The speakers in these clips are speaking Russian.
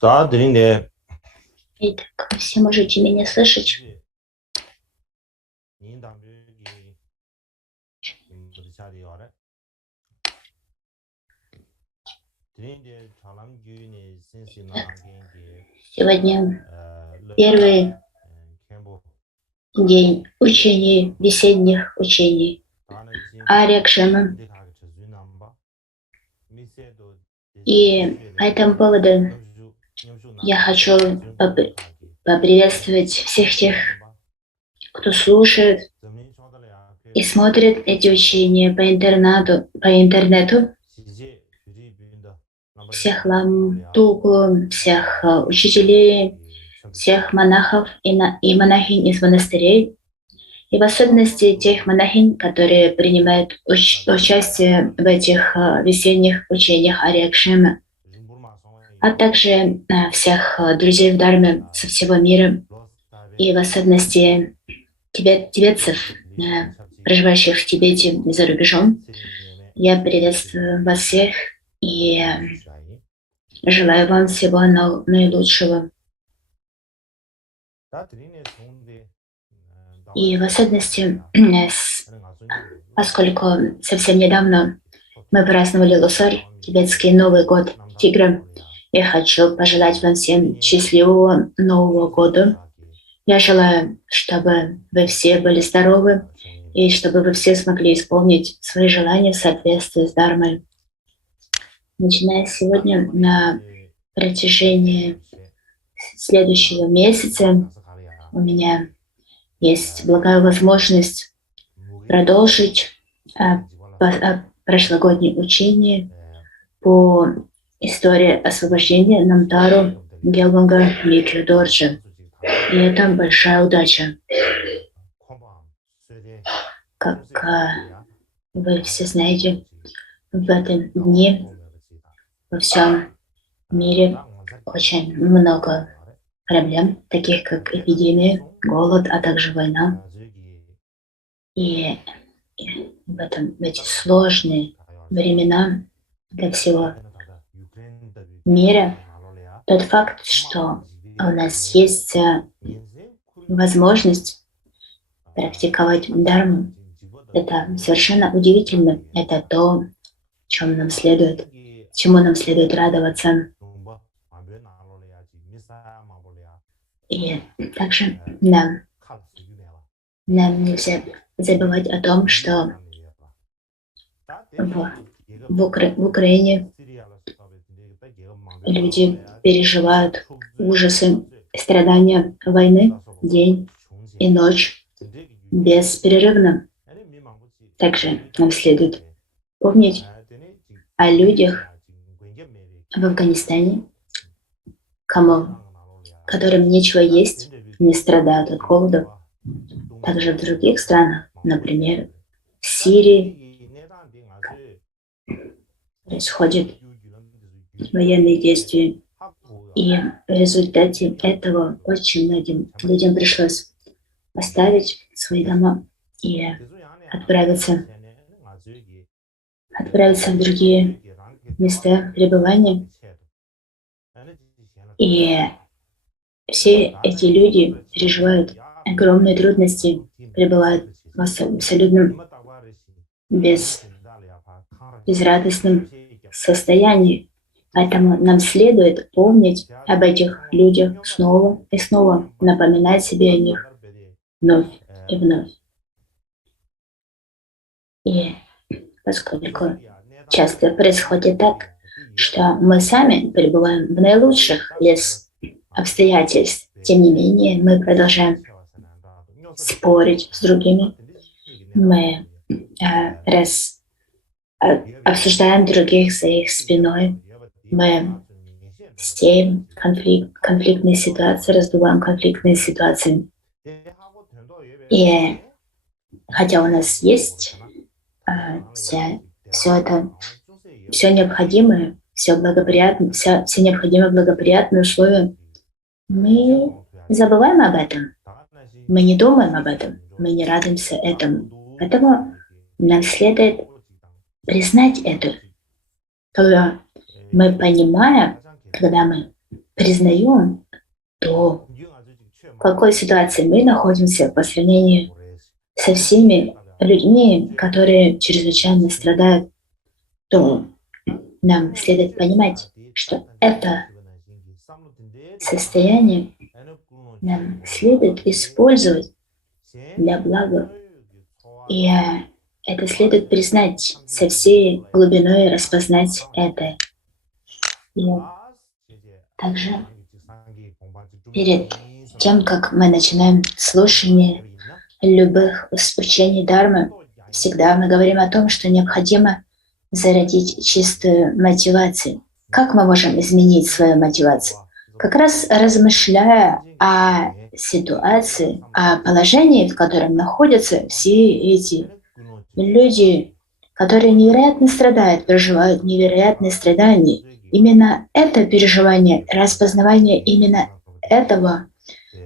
Да, дринде. Итак, все можете меня слышать? Сегодня первый день учений, весенних учений Ария Кшема. И по этому поводу я хочу поприветствовать всех тех, кто слушает и смотрит эти учения по интернету, всех ламтуку, всех учителей, всех монахов и монахинь из монастырей, и в особенности тех монахинь, которые принимают участие в этих весенних учениях Ария Кшема, а также всех друзей в Дарме со всего мира, и в особенности тибетцев, проживающих в Тибете и за рубежом. Я приветствую вас всех и желаю вам всего наилучшего. И в особенности, поскольку совсем недавно мы праздновали Лосарь, тибетский Новый год Тигра, я хочу пожелать вам всем счастливого Нового года. Я желаю, чтобы вы все были здоровы и чтобы вы все смогли исполнить свои желания в соответствии с Дharмой. Начиная сегодня на протяжении следующего месяца у меня есть благая возможность продолжить прошлогоднее учение по истории освобождения Намтару Гелванга Микью Дорджа. И это большая удача. Как вы все знаете, в этом дне во всем мире очень много проблем, таких как эпидемия, голод, а также война. И в эти сложные времена для всего мира тот факт, что у нас есть возможность практиковать Дharmu, это совершенно удивительно. Это то, чему нам следует радоваться. И также нам нельзя забывать о том, что в Украине люди переживают ужасы и страдания войны день и ночь беспрерывно. Также нам следует помнить о людях в Афганистане, которым нечего есть, не страдают от голода. Также в других странах, например, в Сирии, происходят военные действия. И в результате этого очень многим людям пришлось оставить свои дома и отправиться в другие места пребывания. И все эти люди переживают огромные трудности, пребывают в абсолютном безрадостном состоянии. Поэтому нам следует помнить об этих людях снова и снова, напоминать себе о них вновь и вновь. И поскольку часто происходит так, что мы сами пребываем в наилучших из обстоятельств, тем не менее мы продолжаем спорить с другими, мы обсуждаем других за их спиной, мы сеем конфликтные ситуации, раздуваем конфликтные ситуации. И хотя у нас есть все необходимое, все необходимые благоприятные условия, мы забываем об этом. Мы не думаем об этом, мы не радуемся этому. Поэтому нам следует признать это. Когда мы признаем, то в какой ситуации мы находимся по сравнению со всеми людьми, которые чрезвычайно страдают, то нам следует понимать, что это состояние нам следует использовать для блага. И это следует признать со всей глубиной, распознать это. И также перед тем, как мы начинаем слушание любых учений Дharмы, всегда мы говорим о том, что необходимо зародить чистую мотивацию. Как мы можем изменить свою мотивацию? Как раз размышляя о ситуации, о положении, в котором находятся все эти люди, которые невероятно страдают, проживают невероятные страдания. Именно это переживание, распознавание именно этого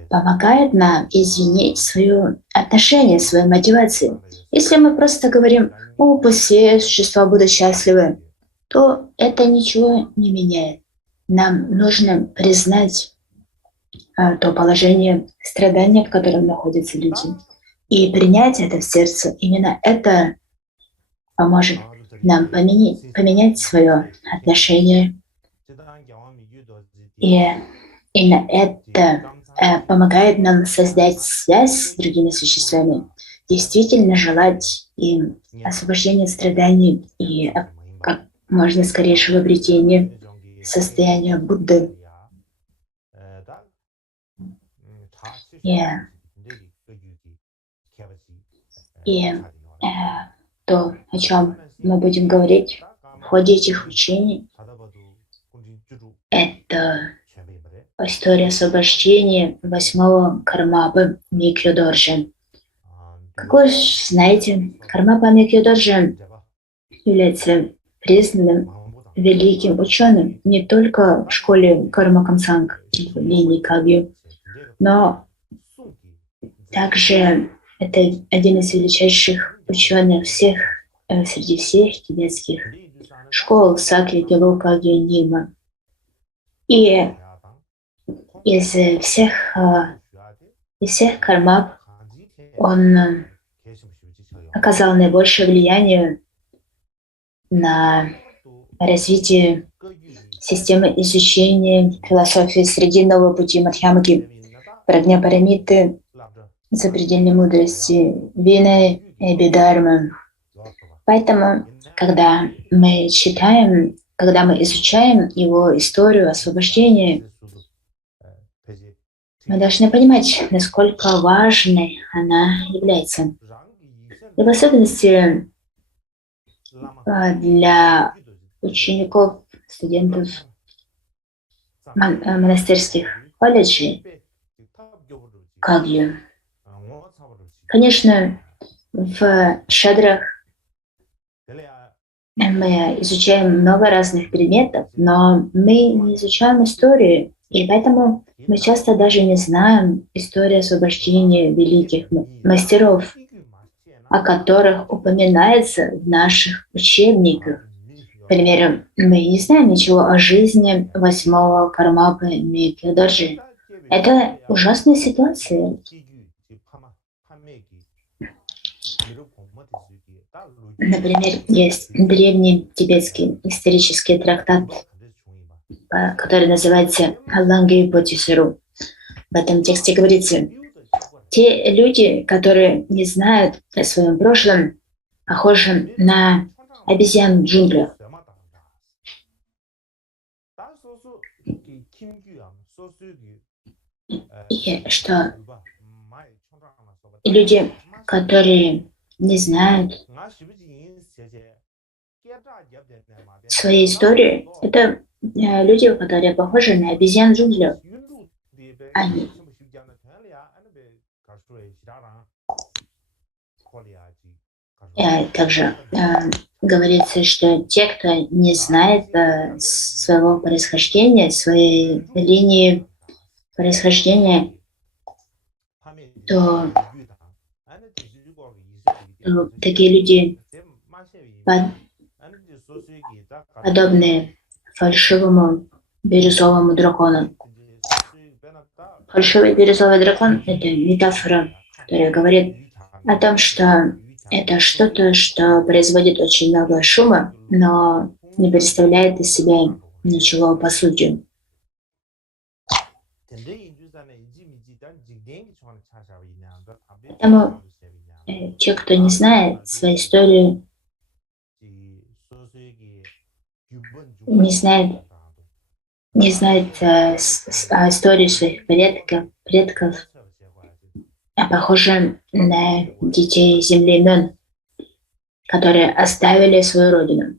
помогает нам изменить свое отношение, свою мотивацию. Если мы просто говорим: «О, пусть все существа будут счастливы», то это ничего не меняет. Нам нужно признать то положение страдания, в котором находятся люди, и принять это в сердце. Именно это поможет нам поменять свое отношение. И именно это помогает нам создать связь с другими существами, действительно желать им освобождения страданий и как можно скорейшего обретения состояния Будды. И то, о чем мы будем говорить в ходе этих учений, это история освобождения 8-го Кармапы Микьё-доржи. Как вы знаете, Кармапа Микьё-доржи является признанным великим ученым не только в школе Карма Камсанг в линии Кагью, но также это один из величайших ученых среди всех тибетских школ Сакья, Гело, Кагью, Нима. И из всех кармап он оказал наибольшее влияние на развитие системы изучения философии Срединного пути Мадхьямаки, Прадняпарамиты, запредельной мудрости, Вины и Абхидхармы. Поэтому, когда мы изучаем его историю освобождения, мы должны понимать, насколько важной она является. И в особенности для учеников, студентов монастырских колледжей Кагью. Конечно, в шадрах мы изучаем много разных предметов, но мы не изучаем историю, и поэтому мы часто даже не знаем историю освобождения великих мастеров, о которых упоминается в наших учебниках. К примеру, мы не знаем ничего о жизни 8-го Кармапы Микьё-доржи. Это ужасная ситуация. Например, есть древний тибетский исторический трактат, который называется «Лангей Бодхисару». В этом тексте говорится: те люди, которые не знают о своем прошлом, похожи на обезьян в джунглях. И что люди, которые не знают своей истории, это люди, которые похожи на обезьян в джунглях. Они также говорится, что те, кто не знает своего происхождения, своей линии происхождения, то такие люди подобны фальшивому бирюзовому дракону. Фальшивый бирюзовый дракон — это метафора, которая говорит о том, что это что-то, что производит очень много шума, но не представляет из себя ничего по сути. Поэтому те, кто не знает свою историю, не не знает историю своих предков, а похожи на детей земли имен, которые оставили свою родину.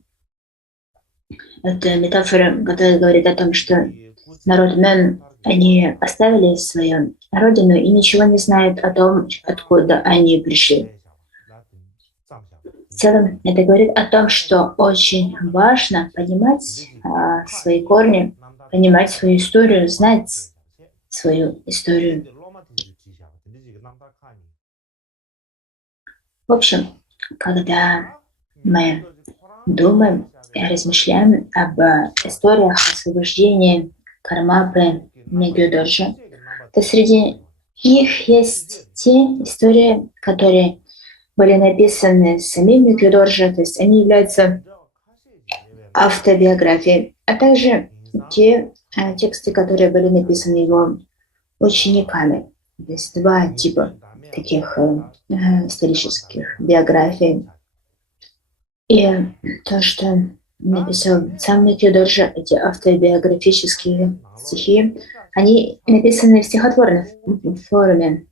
Это метафора, которая говорит о том, что народ имен, они оставили свою родину и ничего не знают о том, откуда они пришли. В целом, это говорит о том, что очень важно понимать свои корни, понимать свою историю, знать свою историю. В общем, когда мы думаем и размышляем об историях освобождения Кармапы, Мегиодоржи, то среди них есть те истории, которые были написаны самим Мегиодоржи, то есть они являются автобиографией, а также те тексты, которые были написаны его учениками. То есть два типа таких исторических биографий. И то, что написал сам Микидоржи, эти автобиографические стихи, они написаны в стихотворной форме.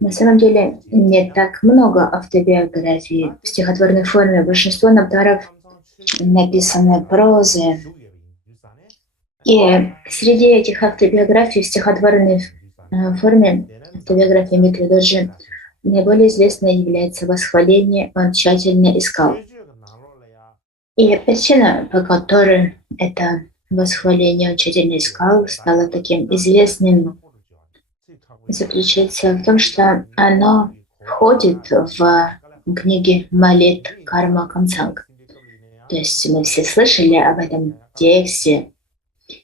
На самом деле не так много автобиографий в стихотворной форме. Большинство авторов написаны прозой. И среди этих автобиографий в стихотворной форме автобиографии Микидоржи наиболее известной является «Восхваление он тщательно искал». И причина, по которой это восхваление он тщательно искал, стало таким известным, заключается в том, что оно входит в книги молитв Карма Камсанг. То есть мы все слышали об этом тексте,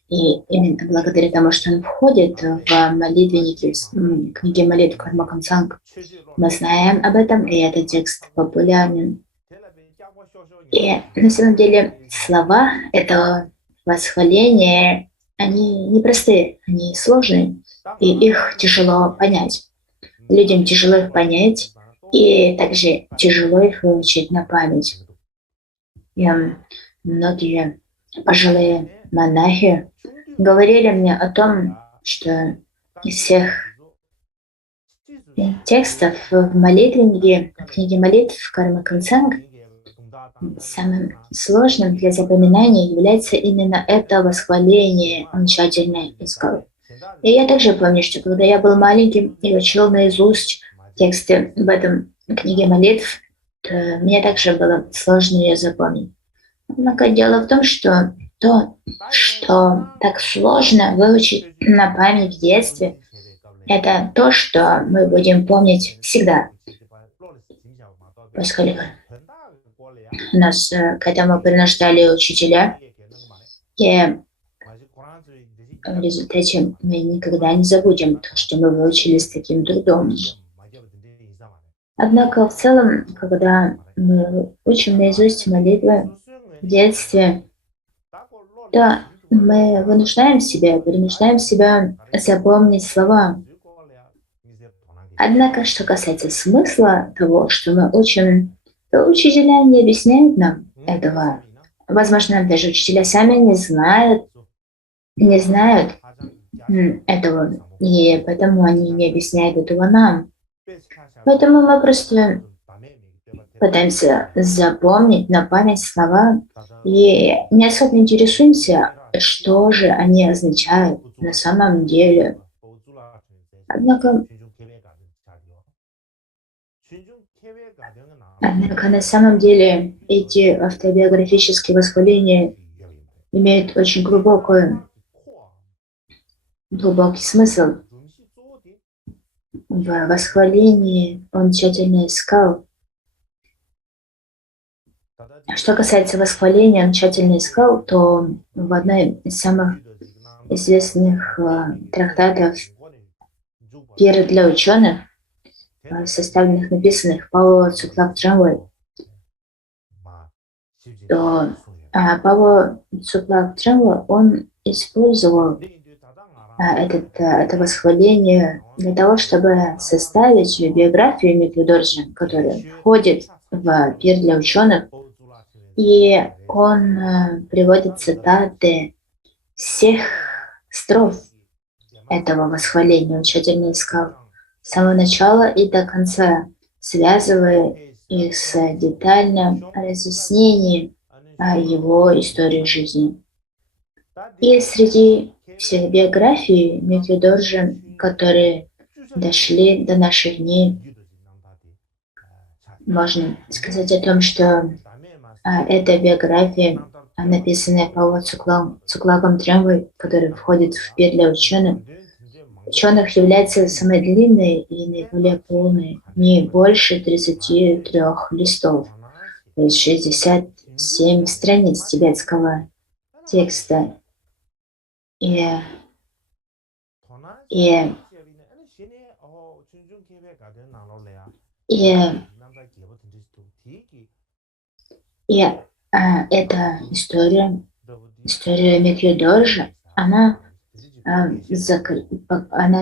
и именно благодаря тому, что он входит в молитвенники, книги молитв Карма Камсанг, мы знаем об этом, и этот текст популярен. И на самом деле слова этого восхваления, они непростые, они сложные, и их тяжело понять. Людям тяжело их понять, и также тяжело их выучить на память. И многие пожилые монахи говорили мне о том, что из всех текстов в молитвеннике, в книге молитв Карма Камсанг, самым сложным для запоминания является именно это восхваление, он тщательно искал. И я также помню, что когда я был маленьким и учил наизусть тексты в этом книге молитв, то мне также было сложно ее запомнить. Однако дело в том, что то, что так сложно выучить на память в детстве, это то, что мы будем помнить всегда. Поскольку нас к этому принуждали учителя, и в результате мы никогда не забудем то, что мы выучили с таким трудом. Однако в целом, когда мы учим наизусть молитвы в детстве, то мы принуждаем себя запомнить слова. Однако, что касается смысла того, что мы учим, то учителя не объясняют нам этого. Возможно, даже учителя сами не знают этого, и поэтому они не объясняют этого нам. Поэтому мы просто пытаемся запомнить на память слова и не особо интересуемся, что же они означают на самом деле. Однако на самом деле эти автобиографические восхваления имеют очень глубокий смысл. В восхвалении он тщательно искал. Что касается восхваления, он тщательно искал, то в одной из самых известных трактатов пир для ученых, составленных, написанных Пао Цуклак Джанвой, то Пао Цуклак Джанва, он использовал это восхваление для того, чтобы составить биографию Микки Дорджи, которая входит в пир для ученых, и он приводит цитаты всех строф этого восхваления. Он тщательно искал с самого начала и до конца, связывая их с детальным разъяснением его истории жизни. И среди всех биографий Микки Дорджи, которые дошли до наших дней, можно сказать о том, что эта биография, написанная Пао Цуклагом Джанвой, который входит в пир для ученых, является самой длинной и наиболее полной, не больше 33 листов, то есть 67 страниц тибетского текста. И эта история Микки Дорджи, она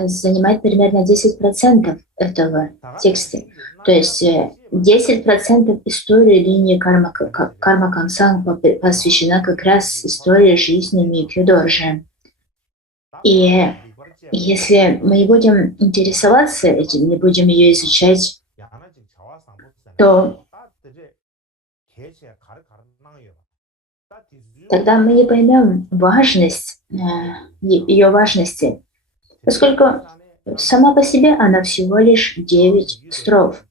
занимает примерно 10% этого текста. То есть 10% истории линии Карма Кансанг посвящена как раз истории жизни Микки Дорджи. И если мы не будем интересоваться этим, не будем ее изучать, то тогда мы не поймем ее важности, поскольку сама по себе она всего лишь 9 строф.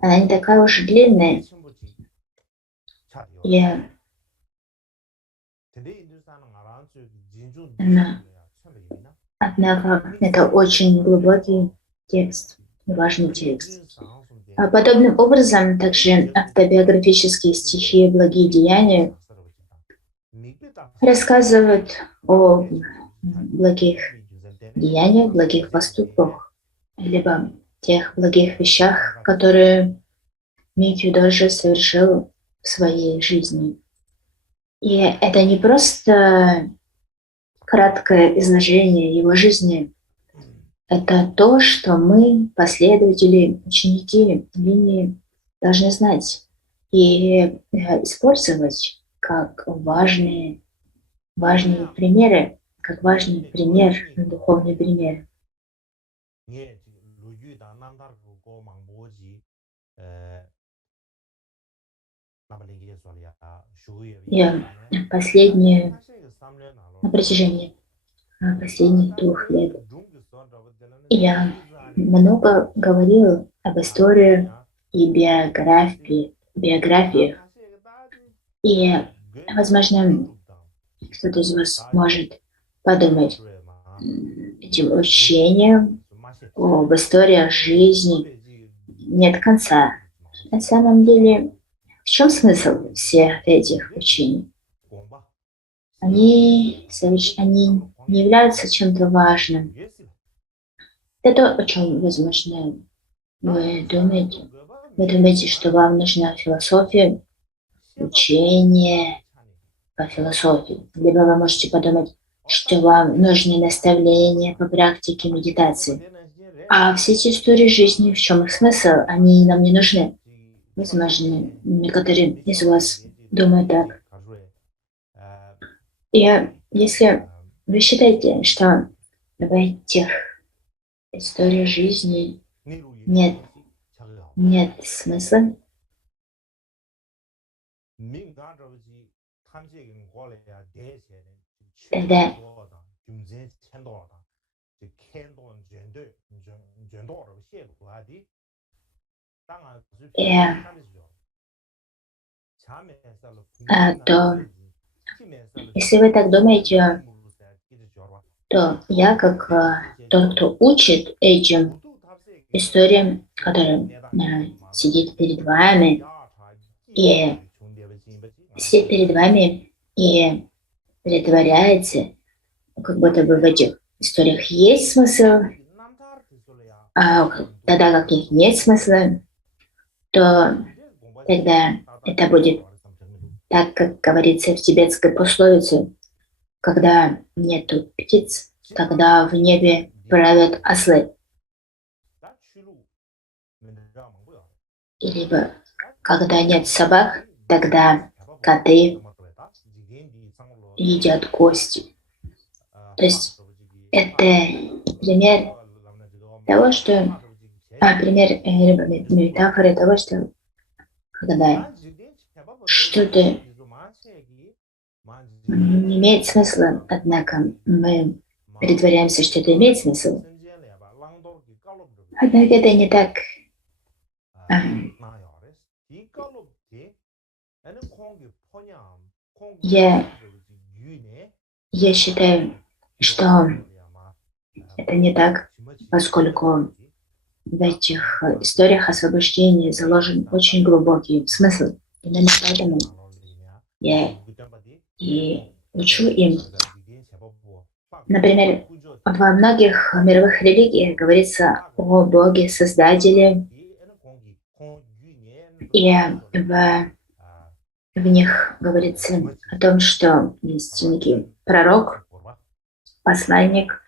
Она не такая уж длинная. Однако это очень глубокий текст, важный текст. Подобным образом, также автобиографические стихи «Благие деяния» рассказывают о благих деяниях, благих поступках, либо тех благих вещах, которые Микки Дорджи совершил в своей жизни. И это не просто краткое изложение его жизни, это то, что мы, последователи, ученики линии, должны знать и использовать как важные примеры, как важный пример, духовный пример. Я на протяжении последних 2 лет я много говорил об истории и биографиях. И, возможно, кто-то из вас может подумать, этим учением об истории жизни нет конца. На самом деле, в чем смысл всех этих учений? Они не являются чем-то важным. Это то, о чем, возможно, вы думаете. Вы думаете, что вам нужна философия, учение по философии. Либо вы можете подумать, что вам нужны наставления по практике медитации. А все эти истории жизни, в чем их смысл, они нам не нужны. Возможно, некоторые из вас думают так. И если вы считаете, что в этих историях жизни нет смысла, тогда то если вы так думаете, то я, как тот, кто учит этим историям, который сидит перед вами и притворяется, как будто бы в этих историях есть смысл, А тогда как их нет смысла, то тогда это будет так, как говорится в тибетской пословице, когда нету птиц, тогда в небе правят ослы. Либо когда нет собак, тогда коты едят кости. То есть это пример того, что пример либо метафоры того, что когда что-то не имеет смысла, однако мы притворяемся, что это имеет смысл. Однако это не так. Я, я считаю, что это не так, поскольку в этих историях освобождения заложен очень глубокий смысл. Именно поэтому я и учу им. Например, во многих мировых религиях говорится о Боге-Создателе, и в них говорится о том, что есть некий пророк, посланник,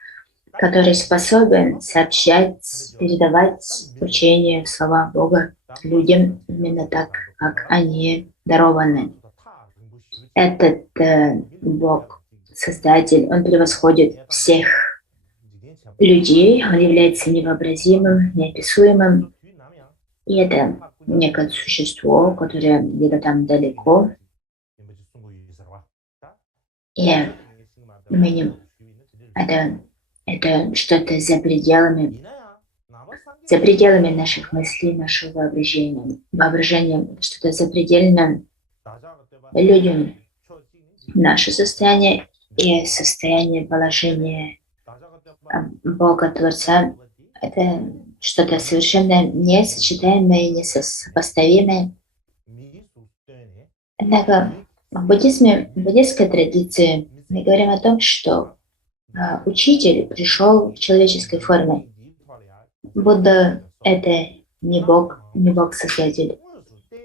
который способен сообщать, передавать учения, слова Бога людям именно так, как они дарованы. Этот Бог, Создатель, он превосходит всех людей, он является невообразимым, неописуемым, и это некое существо, которое где-то там далеко, и мы не, это что-то за пределами наших мыслей, нашего воображения, что-то запредельно людям. Наше состояние и состояние положения Бога Творца — это что-то совершенно несочетаемое, несопоставимое. Однако в буддизме, в буддистской традиции мы говорим о том, что учитель пришел в человеческой форме. Будда — это не Бог-создатель.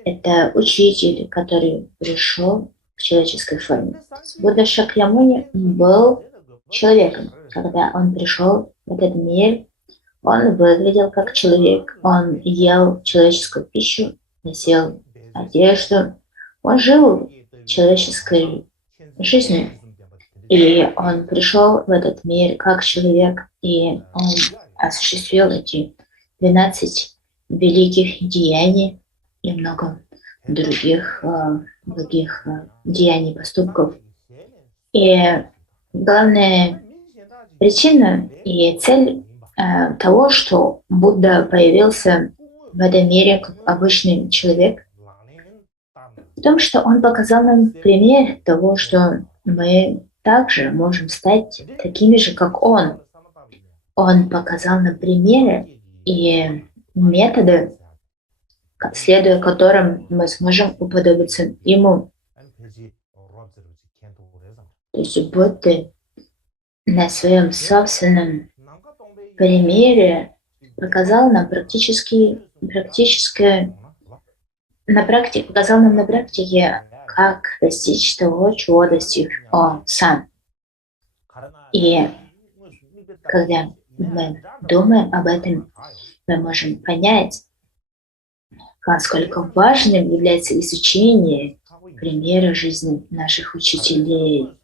Это учитель, который пришел в человеческой форме. Будда Шакьямуни был человеком. Когда он пришел в этот мир, он выглядел как человек. Он ел человеческую пищу, носил одежду. Он жил человеческой жизнью. И он пришел в этот мир как человек, и он осуществил эти 12 великих деяний и много других деяний, поступков. И главная причина и цель того, что Будда появился в этом мире как обычный человек, в том, что он показал нам пример того, что мы также можем стать такими же, как он. Он показал нам примеры и методы, следуя которым мы сможем уподобиться ему. То есть Будда на своем собственном примере показал нам показал нам на практике, как достичь того, чего достиг он сам. И когда мы думаем об этом, мы можем понять, насколько важным является изучение примера жизни наших учителей.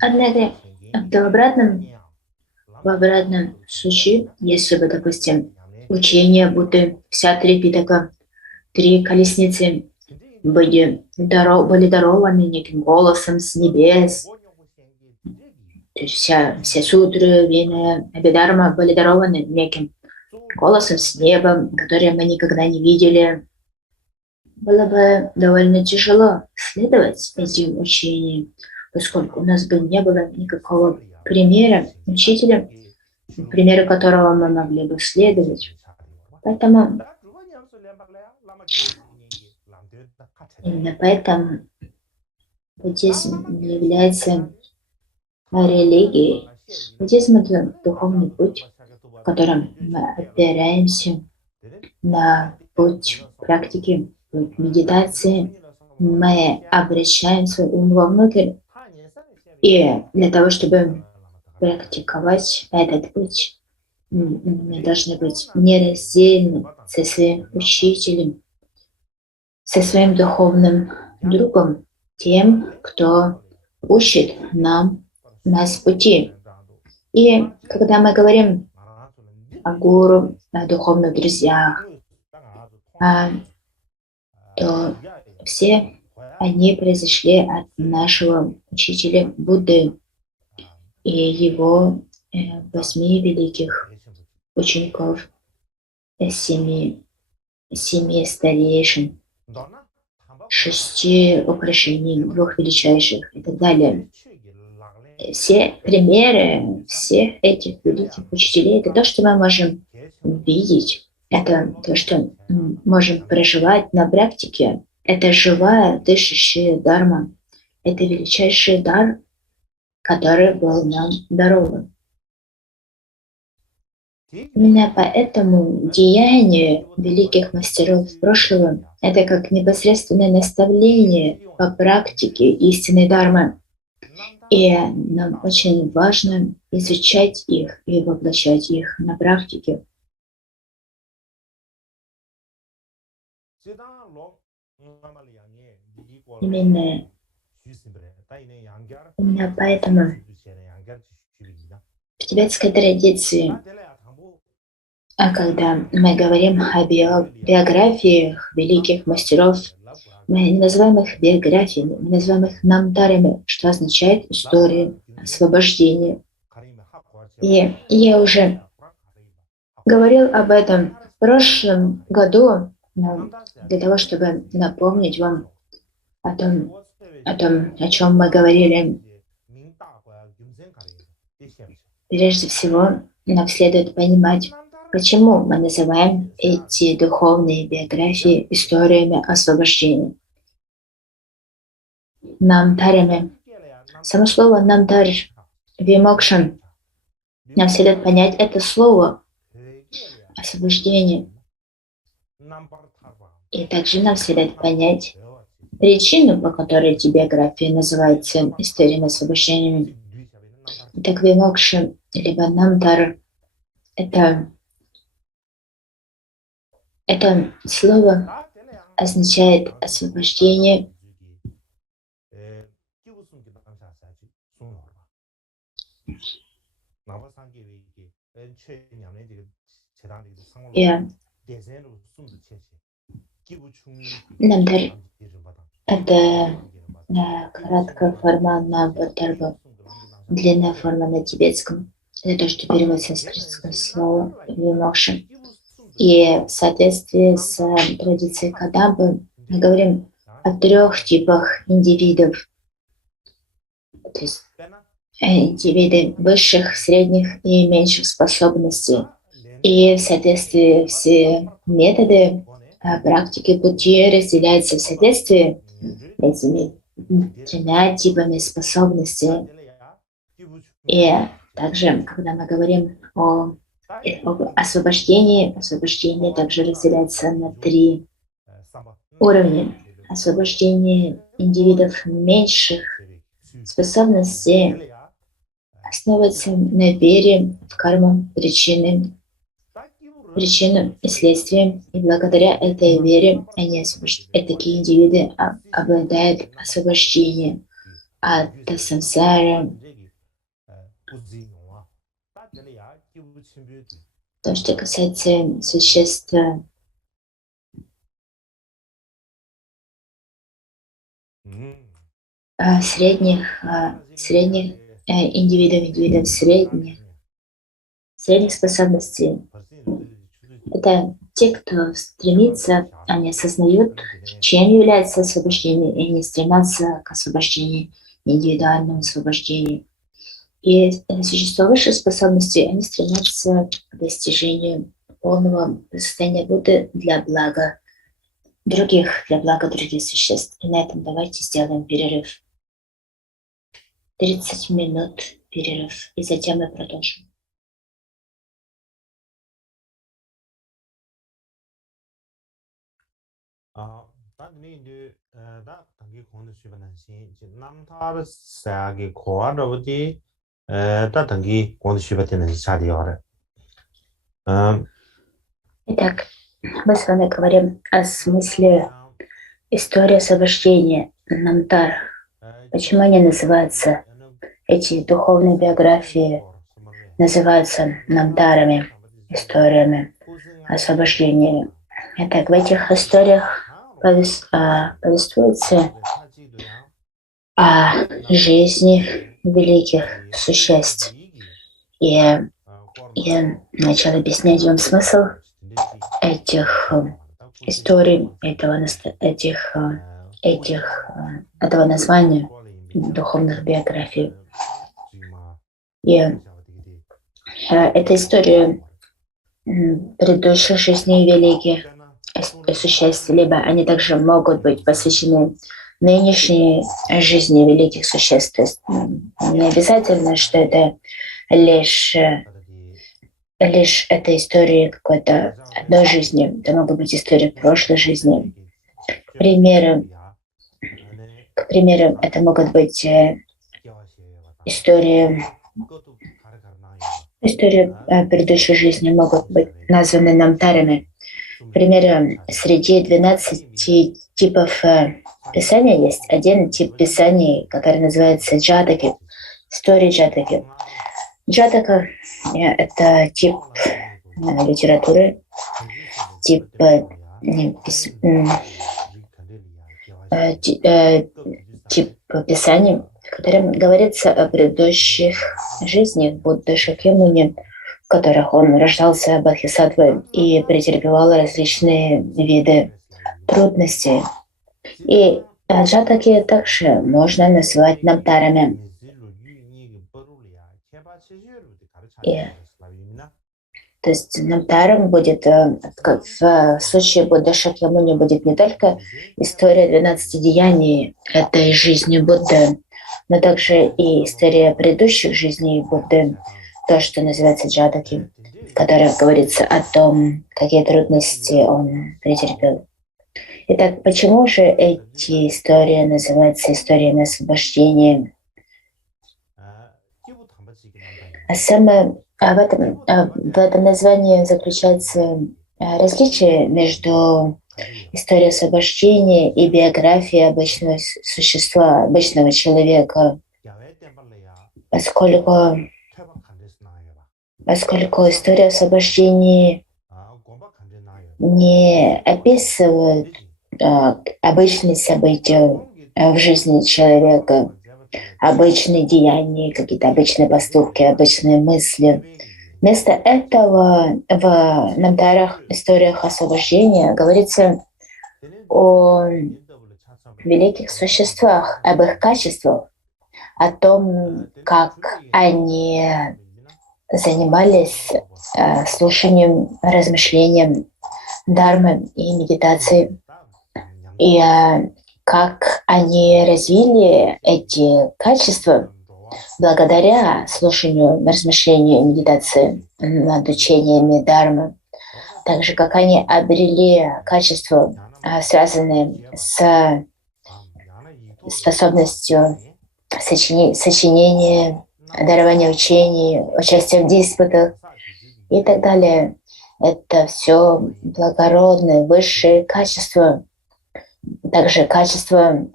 Однако в обратном случае, если бы, допустим, учение Будды, вся три питака, 3 колесницы были дарованы неким голосом с небес, то есть все сутры, Вина, Абидарма были дарованы неким голосом с неба, который мы никогда не видели. Было бы довольно тяжело следовать этим учениям, поскольку у нас бы не было никакого примера учителя, примеру которого мы могли бы следовать. Поэтому именно поэтому буддизм является религией, Буддизм — это духовный путь, в котором мы опираемся на путь практики, путь медитации. Мы обращаем свой ум вовнутрь, и для того, чтобы практиковать этот путь, мы должны быть нераздельны со своим учителем, со своим духовным другом, тем, кто учит нас пути. И когда мы говорим о гуру, о духовных друзьях, то все они произошли от нашего учителя Будды и его 8 великих учеников, семи старейшин, 6 украшений, 2 величайших и так далее. Все примеры всех этих великих учителей — это то, что мы можем видеть, это то, что мы можем проживать на практике. Это живая, дышащая дарма. Это величайший дар, который был нам дарован. Именно поэтому деяния великих мастеров прошлого — это как непосредственное наставление по практике истинной дармы. И нам очень важно изучать их и воплощать их на практике. Именно поэтому в тибетской традиции, когда мы говорим о биографиях великих мастеров, мы не называем их биографиями, мы называем их намтарами, что означает история освобождения. И я уже говорил об этом в прошлом году, но для того, чтобы напомнить вам о том, о чем мы говорили. Прежде всего, нам следует понимать, почему мы называем эти духовные биографии историями освобождения. Намтарями. Само слово намтар, вимокшан. Нам следует понять это слово освобождение. И также нам следует понять причину, по которой эти биографии называются историями освобождения. Так вимокша, либо намтар, это слово означает освобождение. Намтар — это краткая форма нампатарва, длинная форма на тибетском. Это то, что перевод с санскритского слова вимокша. И в соответствии с традицией Кадамбы мы говорим о 3 типах индивидов. То есть индивиды высших, средних и меньших способностей. И в соответствии все методы практики пути разделяются в соответствии этими 3 типами способностей. И также, когда мы говорим об освобождении, освобождение также разделяется на 3 уровня. Освобождение индивидов меньших способностей основывается на вере в карму, причину и следствие. И благодаря этой вере такие индивиды обладают освобождением от сансары. То, что касается существ средних индивидов средних способностей. Это те, кто стремится, они осознают, чем является освобождение, и они стремятся к освобождению, индивидуальному освобождению. И существа высших способностей, они стремятся к достижению полного состояния Будды для блага других существ. И на этом давайте сделаем перерыв. 30 минут перерыв, и затем мы продолжим. Итак, мы с вами говорим о смысле истории освобождения Намтар. Почему они называются, эти духовные биографии называются Намтарами, историями освобождения. Итак, в этих историях повествуется о жизни великих существ. И я начал объяснять вам смысл этих историй, этого названия духовных биографий. И эта история предыдущих жизней великих существ, либо они также могут быть посвящены нынешней жизни великих существ. То есть не обязательно, что это лишь эта история какой-то одной жизни. Это могут быть истории прошлой жизни. К примеру, это могут быть истории предыдущей жизни могут быть названы намтарами. К примеру, среди 12 типов писания есть один тип писаний, который называется джатаки, истории джатаки. Джатака — это тип литературы, тип писаний, в котором говорится о предыдущих жизнях Будды Шакьямуни, в которых он рождался бодхисаттвой и претерпевал различные виды трудностей. И джатаки также можно назвать намтарами. То есть намтаром будет, как в случае Будды Шакьямуни, будет не только история 12 деяний этой жизни Будды, но также и история предыдущих жизней Будды, то, что называется джатаки, в которых говорится о том, какие трудности он претерпел. Итак, почему же эти истории называются историями освобождения? В этом названии заключается различие между историей освобождения и биографией обычного существа, обычного человека, поскольку история освобождения не описывает обычные события в жизни человека, обычные деяния, какие-то обычные поступки, обычные мысли. Вместо этого в намтарах, историях освобождения, говорится о великих существах, об их качествах, о том, как они занимались слушанием, размышлением дхармы и медитацией, и как они развили эти качества благодаря слушанию, размышлению и медитации над учениями дхармы. Также как они обрели качества, связанные с способностью сочинения, дарования учений, участия в диспутах и так далее. Это все благородные, высшие качества. Также качество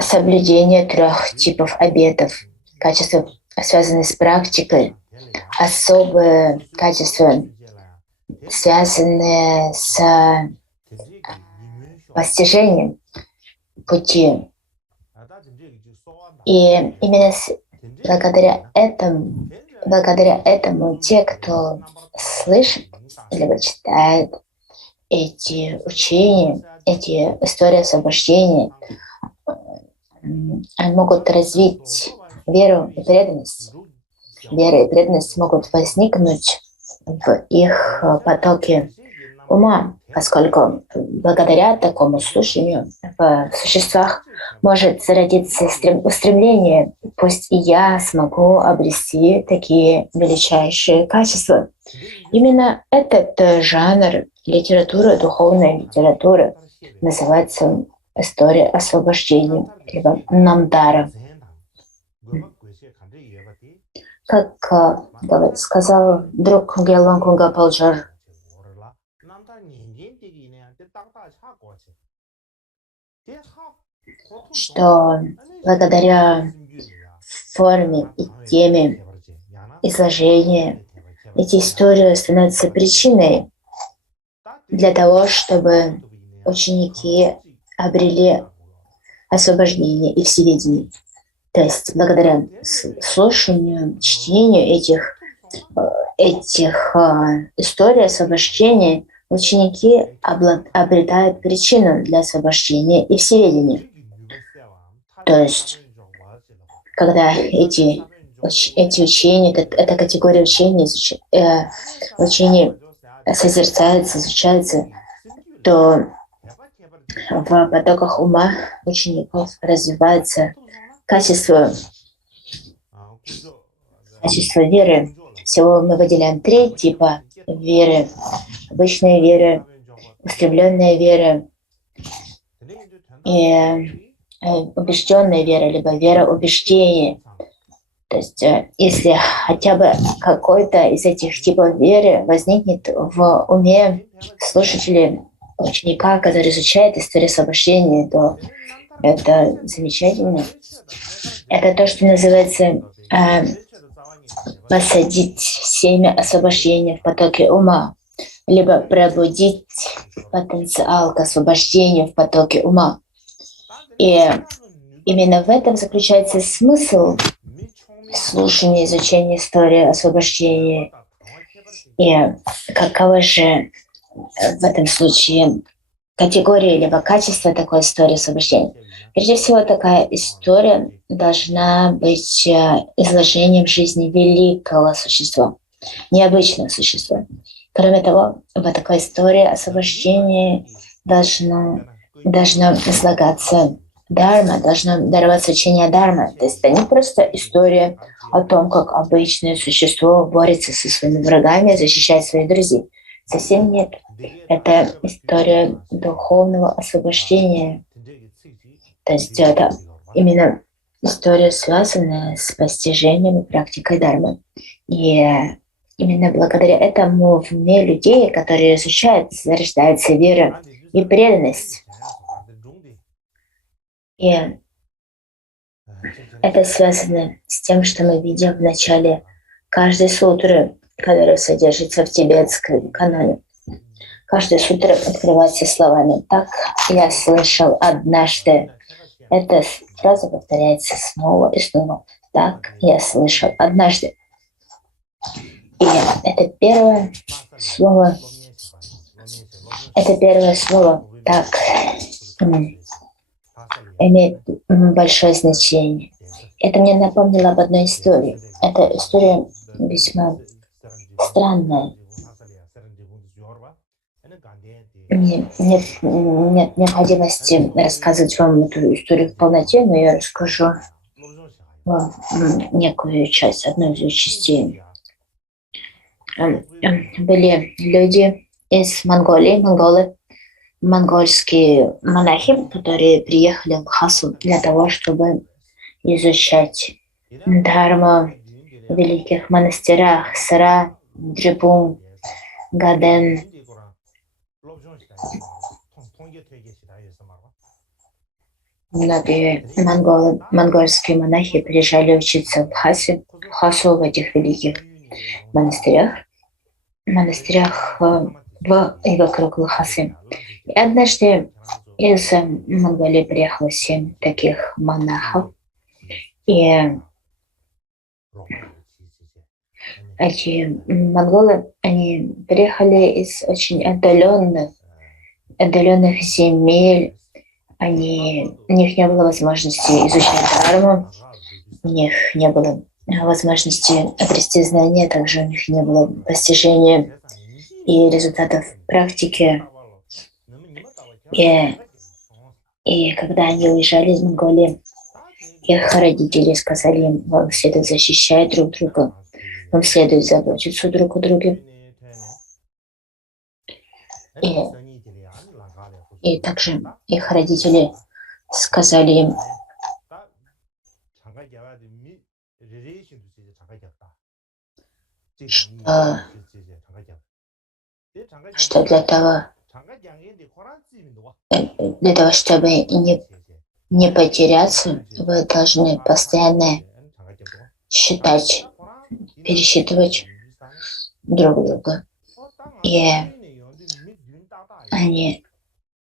соблюдения 3 типов обетов, качества, связанные с практикой, особые качества, связанные с постижением пути. И именно благодаря этому те, кто слышит либо читает эти учения, эти истории освобождения, они могут развить веру и преданность. Вера и преданность могут возникнуть в их потоке ума. поскольку благодаря такому слушанию в существах может зародиться устремление, пусть и я смогу обрести такие величайшие качества. Именно этот жанр литературы, духовной литературы, называется история освобождения, либо намдара. Как сказал друг Гелван Кунгапалджар, что благодаря форме и теме изложения эти истории становятся причиной для того, чтобы ученики обрели освобождение и всеведение. То есть благодаря слушанию, чтению этих историй освобождения ученики обретают причину для освобождения и всеведения. То есть когда эти учения, эта категория учений созерцается, изучается, то в потоках ума учеников развивается качество веры. Всего мы выделяем 3 типа веры. Обычная вера, устремленная вера и убежденная вера, либо вера убеждения. То есть если хотя бы какой-то из этих типов веры возникнет в уме слушателя, ученика, который изучает историю освобождения, то это замечательно. Это то, что называется посадить семя освобождения в потоке ума, либо пробудить потенциал к освобождению в потоке ума. И именно в этом заключается смысл слушания, изучения истории освобождения. И каковы же в этом случае категории либо качества такой истории освобождения? Прежде всего, такая история должна быть изложением жизни великого существа, необычного существа. Кроме того, в такой истории освобождения должно излагаться дарма, должно дароваться учение дарма. То есть это не просто история о том, как обычное существо борется со своими врагами, защищает своих друзей. Совсем нет. Это история духовного освобождения. То есть это именно история, связанная с постижением и практикой дармы. И именно благодаря этому в уме людей, которые изучают, зарождается вера и преданность. И это связано с тем, что мы видим в начале каждой сутры, которая содержится в тибетском каноне. Каждая сутра открывается словами «Так я слышал однажды». Эта фраза повторяется снова и снова. «Так я слышал однажды». И это первое слово «так» имеет большое значение. Это мне напомнило об одной истории. Эта история весьма странная. Нет необходимости рассказывать вам эту историю в полноте, но я расскажу вам некую часть, одну из ее частей. Были люди из Монголии, монгольские монахи, которые приехали в Лхасу для того, чтобы изучать дхарму в великих монастырях Сара, Дрипун, Гаден. Многие монгольские монахи приезжали учиться в Лхасу, в этих великих монастырях и вокруг Лхасы. И однажды из Монголии приехало 7 таких монахов. И эти монголы, они приехали из очень отдаленных земель. У них не было возможности изучать дхарму, у них не было возможности обрести знания, также у них не было постижения и результатов практики. И, и когда они уезжали из Монголии, их родители сказали им, вам следует защищать друг друга, вам следует заботиться друг о друге. И, и также их родители сказали им, что, что для того, чтобы не потеряться, вы должны постоянно считать, пересчитывать друг друга. И они,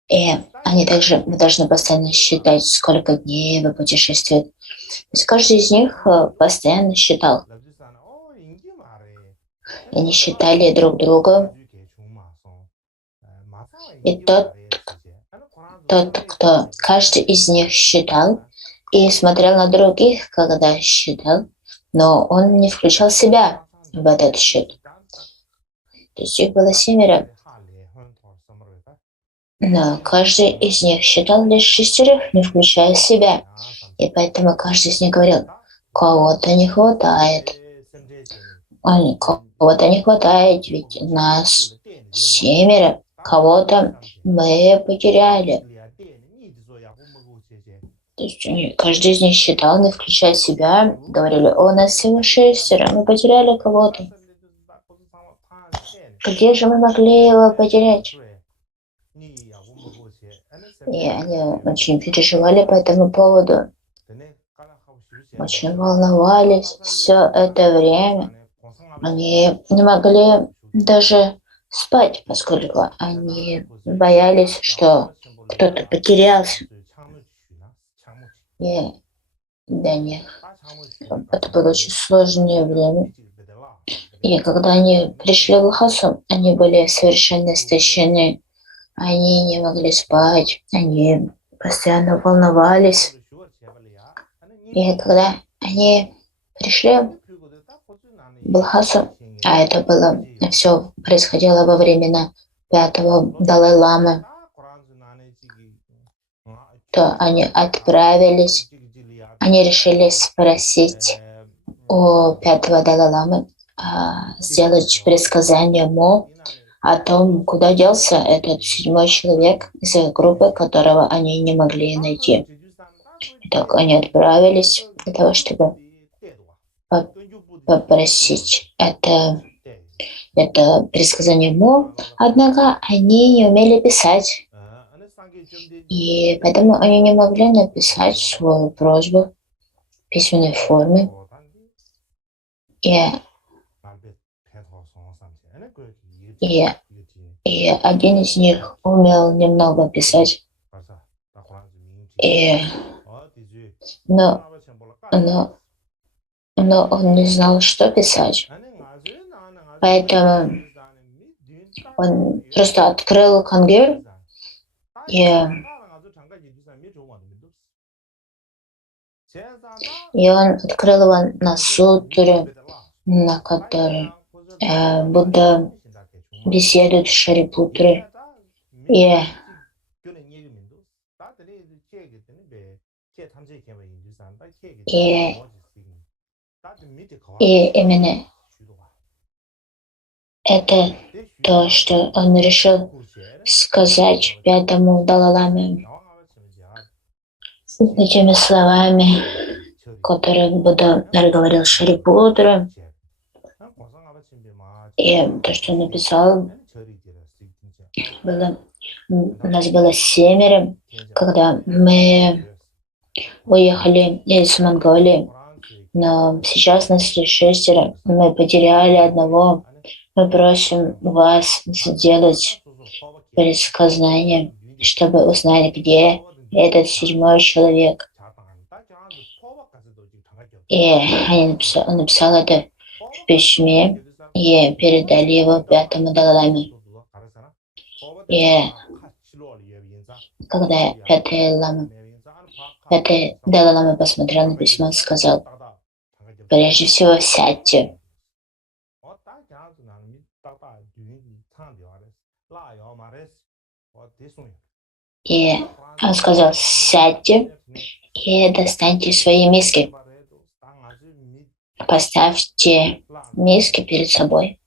и они также вы должны постоянно считать, сколько дней вы путешествуете. То есть каждый из них постоянно считал. И они считали друг друга. И тот, кто каждый из них считал и смотрел на других, когда считал, но он не включал себя в этот счет. То есть их было 7, но каждый из них считал лишь 6, не включая себя. И поэтому каждый из них говорил, кого-то не хватает. Кого-то не хватает, ведь нас 7, кого-то мы потеряли. То есть каждый из них считал, не включая себя, говорили, у нас всего 6, мы потеряли кого-то. Где же мы могли его потерять? И они очень переживали по этому поводу, очень волновались все это время. Они не могли даже спать, поскольку они боялись, что кто-то потерялся. И для них это было очень сложное время. И когда они пришли в Лхасу, они были совершенно истощены. Они не могли спать, они постоянно волновались. И когда они пришли в Лхасу, а это было все происходило во времена 5-го Далай-ламы, то они отправились, они решили спросить у 5-го Далай-ламы, сделать предсказание Мо о том, куда делся этот 7-й человек из их группы, которого они не могли найти. Так они отправились для того, чтобы попросить это предсказание Мо, однако они не умели писать, и поэтому они не могли написать свою просьбу в письменной форме. И один из них умел немного писать, но он не знал, что писать. Поэтому он просто открыл Хангиль, и он открыл его на сутре, на которой Будда беседует с Шарипутрой. И именно это то, что он решил сказать 5-му Далай-ламе этими словами, которые Будда говорил Шарипутру. И то, что он написал, у нас было 7, когда мы уехали из Монголии, но сейчас нас лишь 6, мы потеряли одного. Мы просим вас сделать предсказание, чтобы узнать, где этот 7-й человек. И он написал это в письме и передали его 5-му Далай-ламе. И когда 5-й Далай-лама посмотрел на письмо, он сказал, прежде всего сядьте. И он сказал: сядьте и достаньте свои миски. Поставьте миски перед собой.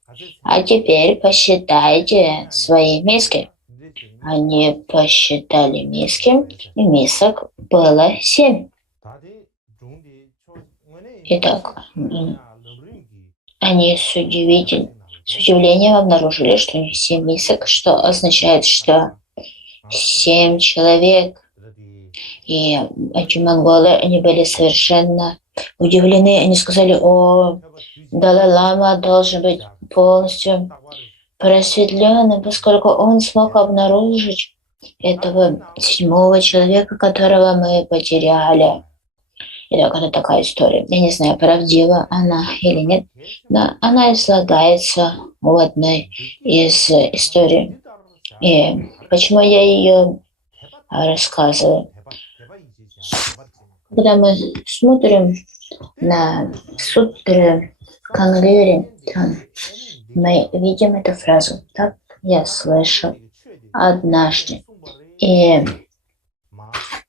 А теперь посчитайте свои миски. Они посчитали миски, и мисок было 7. Итак, они с удивлением обнаружили, что у них 7 мисок, что означает, что 7 человек. И эти монголы, они были совершенно удивлены. Они сказали: о, Далай-лама должен быть полностью просветленным, поскольку он смог обнаружить этого 7-го человека, которого мы потеряли. Итак, это такая история. Я не знаю, правдива она или нет, но она излагается в одной из историй. И почему я ее рассказываю? Когда мы смотрим на сутры Канглири, мы видим эту фразу: так я слышал однажды. И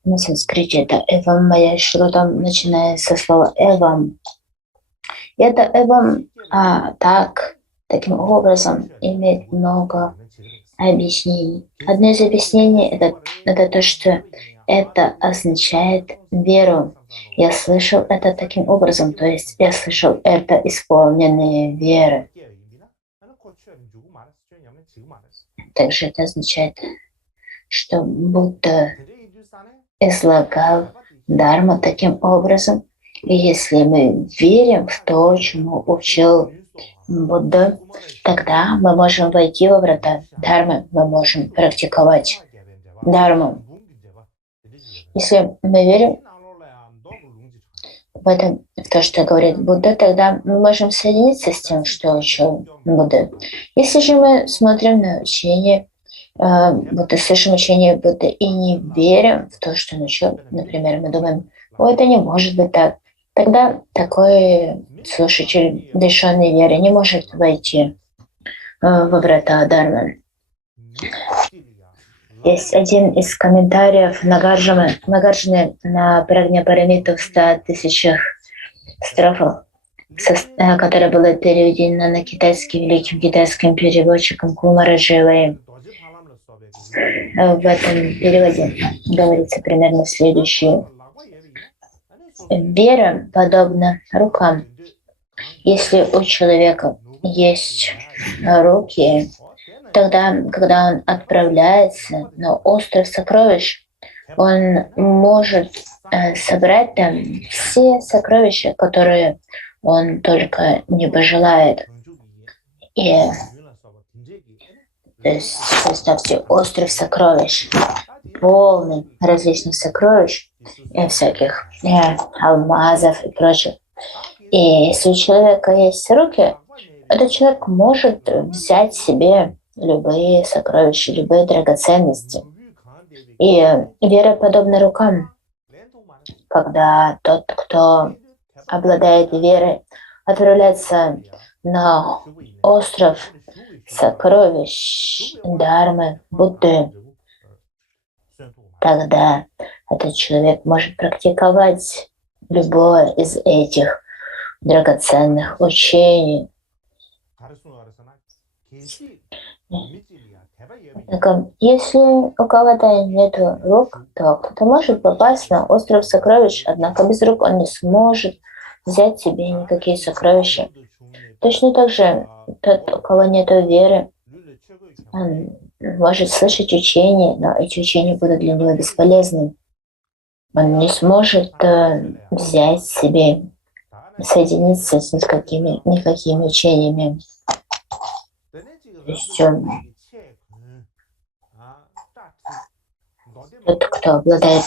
на санскрите это эвам моя шрутам, начиная со слова эвам. И это эвам таким образом имеет много объяснений. Одно из объяснений это то, что это означает веру. Я слышал это таким образом, то есть я слышал это исполненные веры. Также это означает, что Будда излагал Дharmu таким образом. И если мы верим в то, чему учил Будда, тогда мы можем войти во врата Дharмы, мы можем практиковать Дharму. Если мы верим в то, что говорит Будда, тогда мы можем соединиться с тем, что учил Будда. Если же мы смотрим на учение Будды, слышим учение Будды и не верим в то, что он учил, например, мы думаем: о, это не может быть так, тогда такой слушатель, лишенный веры, не может войти во врата Дharмы. Есть один из комментариев Нагарджуны на Прагняпарамиту в 100 000 строфах, которое было переведено на китайский великим китайским переводчиком Кумарадживой. В этом переводе говорится примерно следующее: вера подобна рукам. Если у человека есть руки, тогда, когда он отправляется на остров сокровищ, он может собрать там все сокровища, которые он только не пожелает. И то есть представьте остров сокровищ, полный различных сокровищ, всяких алмазов и прочих. И если у человека есть руки, этот человек может взять себе любые сокровища, любые драгоценности. И вера подобна рукам. Когда тот, кто обладает верой, отправляется на остров сокровищ Дharмы, Будды, тогда этот человек может практиковать любое из этих драгоценных учений. Если у кого-то нет рук, то кто-то может попасть на остров сокровищ, однако без рук он не сможет взять себе никакие сокровища. Точно так же тот, у кого нет веры, он может слышать учения, но эти учения будут для него бесполезны. Он не сможет взять себе, соединиться с никакими учениями. То есть тот, кто обладает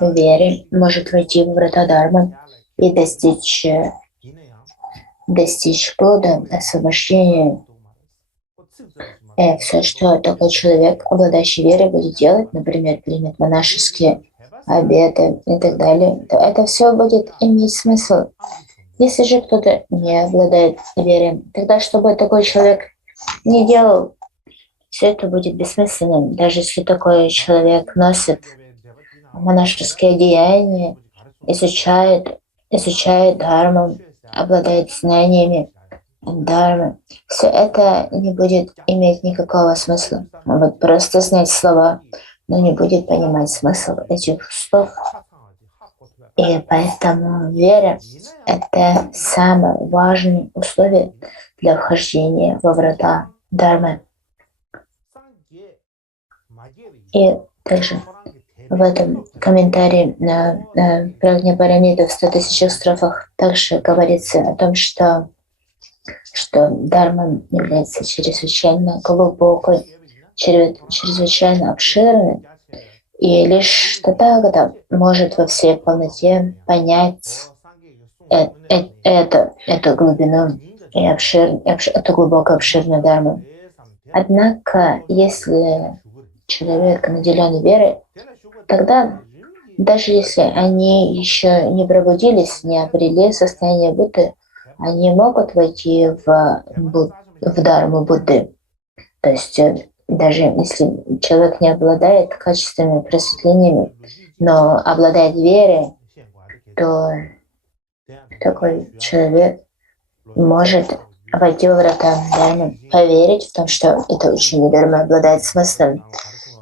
верой, может войти в врата Дharмы и достичь плода, освобождения. И все, что такой человек, обладающий верой, будет делать, например, примет монашеские обеты и так далее, то это все будет иметь смысл. Если же кто-то не обладает верой, тогда что бы такой человек не делал, все это будет бессмысленным, даже если такой человек носит монашеские одеяния, изучает дхарму, обладает знаниями дхармы. Все это не будет иметь никакого смысла. Он будет просто знать слова, но не будет понимать смысл этих слов. И поэтому вера — это самое важное условие для вхождения во врата Дharмы. И также в этом комментарии на Прагня-парамиду в 100 тысячах строфах также говорится о том, что Дharма является чрезвычайно глубокой, чрезвычайно обширной, и лишь тогда может во всей полноте понять эту глубину и эту глубокую обширную Дharму. Однако, если человек наделен верой, тогда, даже если они еще не пробудились, не обрели состояние Будды, они могут войти в Дharму Будды. То есть даже если человек не обладает качественными просветлениями, но обладает верой, то такой человек может войти во врата Дharмы, поверить в том, что это учение Дharмы обладает смыслом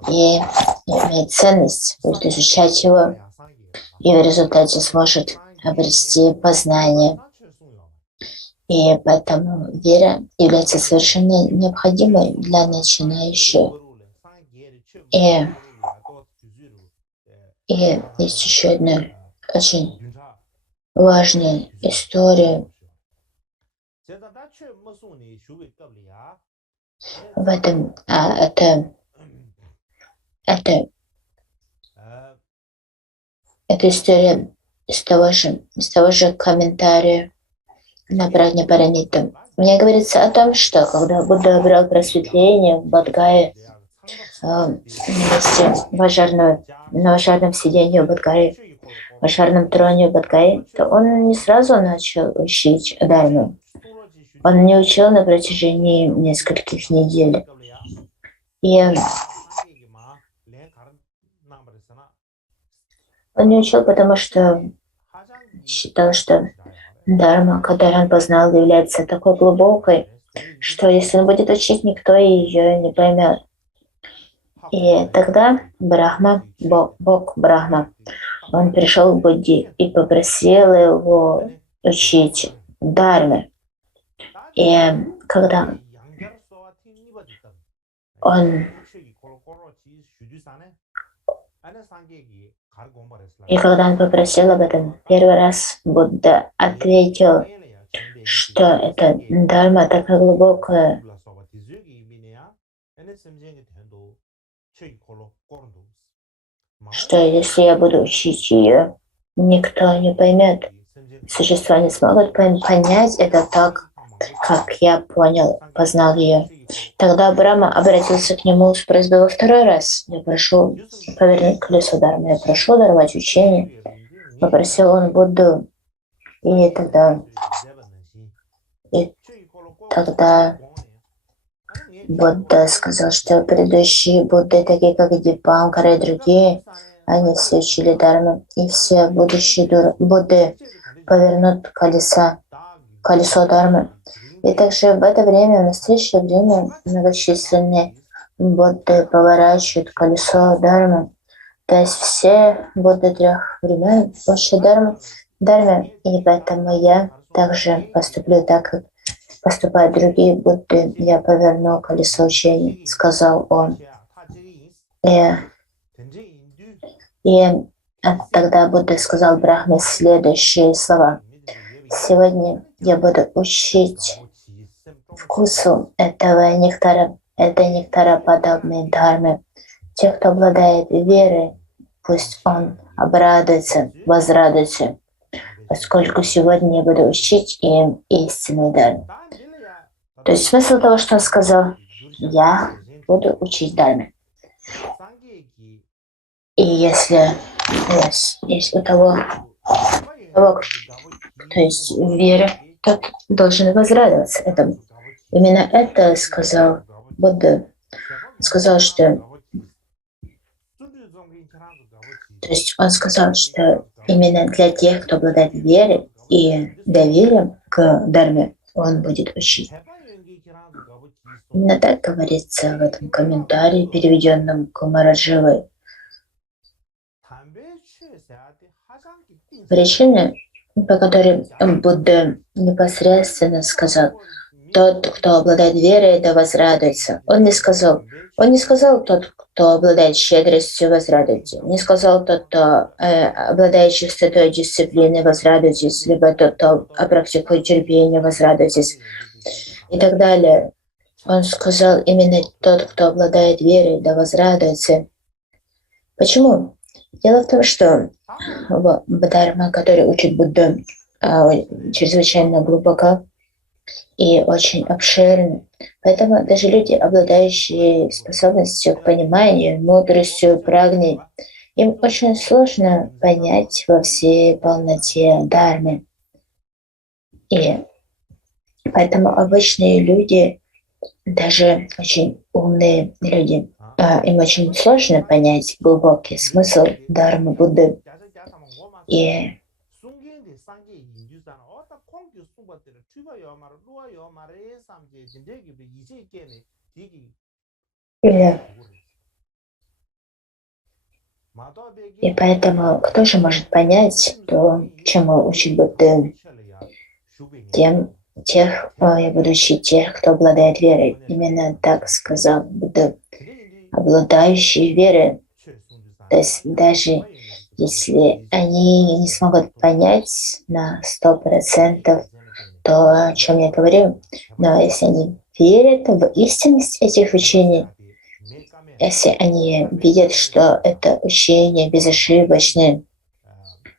и имеет ценность, будет изучать его, и в результате сможет обрести познание. И поэтому вера является совершенно необходимой для начинающих. И есть еще одна очень важная история. В этом эта история из того же комментария на Прагня-парамиту. Мне говорится о том, что когда Будда обрел просветление в Бодхгае, на важарном сидении в Бодхгае, в важарном троне в Бодхгае, то он не сразу начал учить Дharму. Он не учил на протяжении нескольких недель. И он не учил, потому что считал, что Дharма, которую он познал, является такой глубокой, что если он будет учить, никто ее не поймет. И тогда Брахма, Бог Брахма, он пришел к Будде и попросил его учить Дharме. И когда он попросил об этом, первый раз Будда ответил, что эта Дharма такая глубокая, что если я буду учить ее, никто не поймет. Существа не смогут понять это так, как я познал ее. Тогда Брахма обратился к нему с просьбой во второй раз. Я прошу повернуть колесо Дharмы, я прошу даровать учение. Попросил он Будду. И тогда Будда сказал, что предыдущие Будды, такие как Дипанкара и другие, они все учили Дharму. И все будущие Будды повернут колесо Дharмы. И также в это время, в настоящее время, многочисленные Будды поворачивают колесо Дharмы. То есть все Будды трех времен учат Дharме. И поэтому я также поступлю так, как поступают другие Будды. Я поверну колесо учения, сказал он. И тогда Будда сказал Брахме следующие слова. Сегодня я буду учить вкусу этого нектара, этой нектароподобной дхармы. Те, кто обладает верой, пусть он обрадуется, возрадуется, поскольку сегодня я буду учить им истинный дар. То есть смысл того, что он сказал, я буду учить Дharме. И если у того, кто есть в вере, тот должен возрадоваться этому. Именно это сказал Будда. сказал, что, то есть он сказал, что именно для тех, кто обладает верой и доверием к Дарме, он будет учить. Именно так говорится в этом комментарии, переведенном Кумарадживой. Причина, по которой Будда непосредственно сказал: тот, кто обладает верой, да возрадуется. Он не сказал тот, кто обладает щедростью, возрадуйтесь. Не сказал тот, кто обладает чистотой дисциплины, возрадуйтесь, либо тот, кто практикует терпение, возрадуйтесь, и так далее. Он сказал именно тот, кто обладает верой, да возрадуется. Почему? Дело в том, что Дхарма, который учит Будда, чрезвычайно глубоко и очень обширно. Поэтому даже люди, обладающие способностью к пониманию, мудростью, прагней, им очень сложно понять во всей полноте Дхармы. И поэтому обычные люди, даже очень умные люди, им очень сложно понять глубокий смысл Дхармы Будды. И поэтому кто же может понять то, чему учит Будда? Я буду учить тех, кто обладает верой. Именно так сказал Будда. Обладающие верой. То есть даже если они не смогут понять на 100% то, о чем я говорю, но если они верят в истинность этих учений, если они видят, что это учение безошибочное,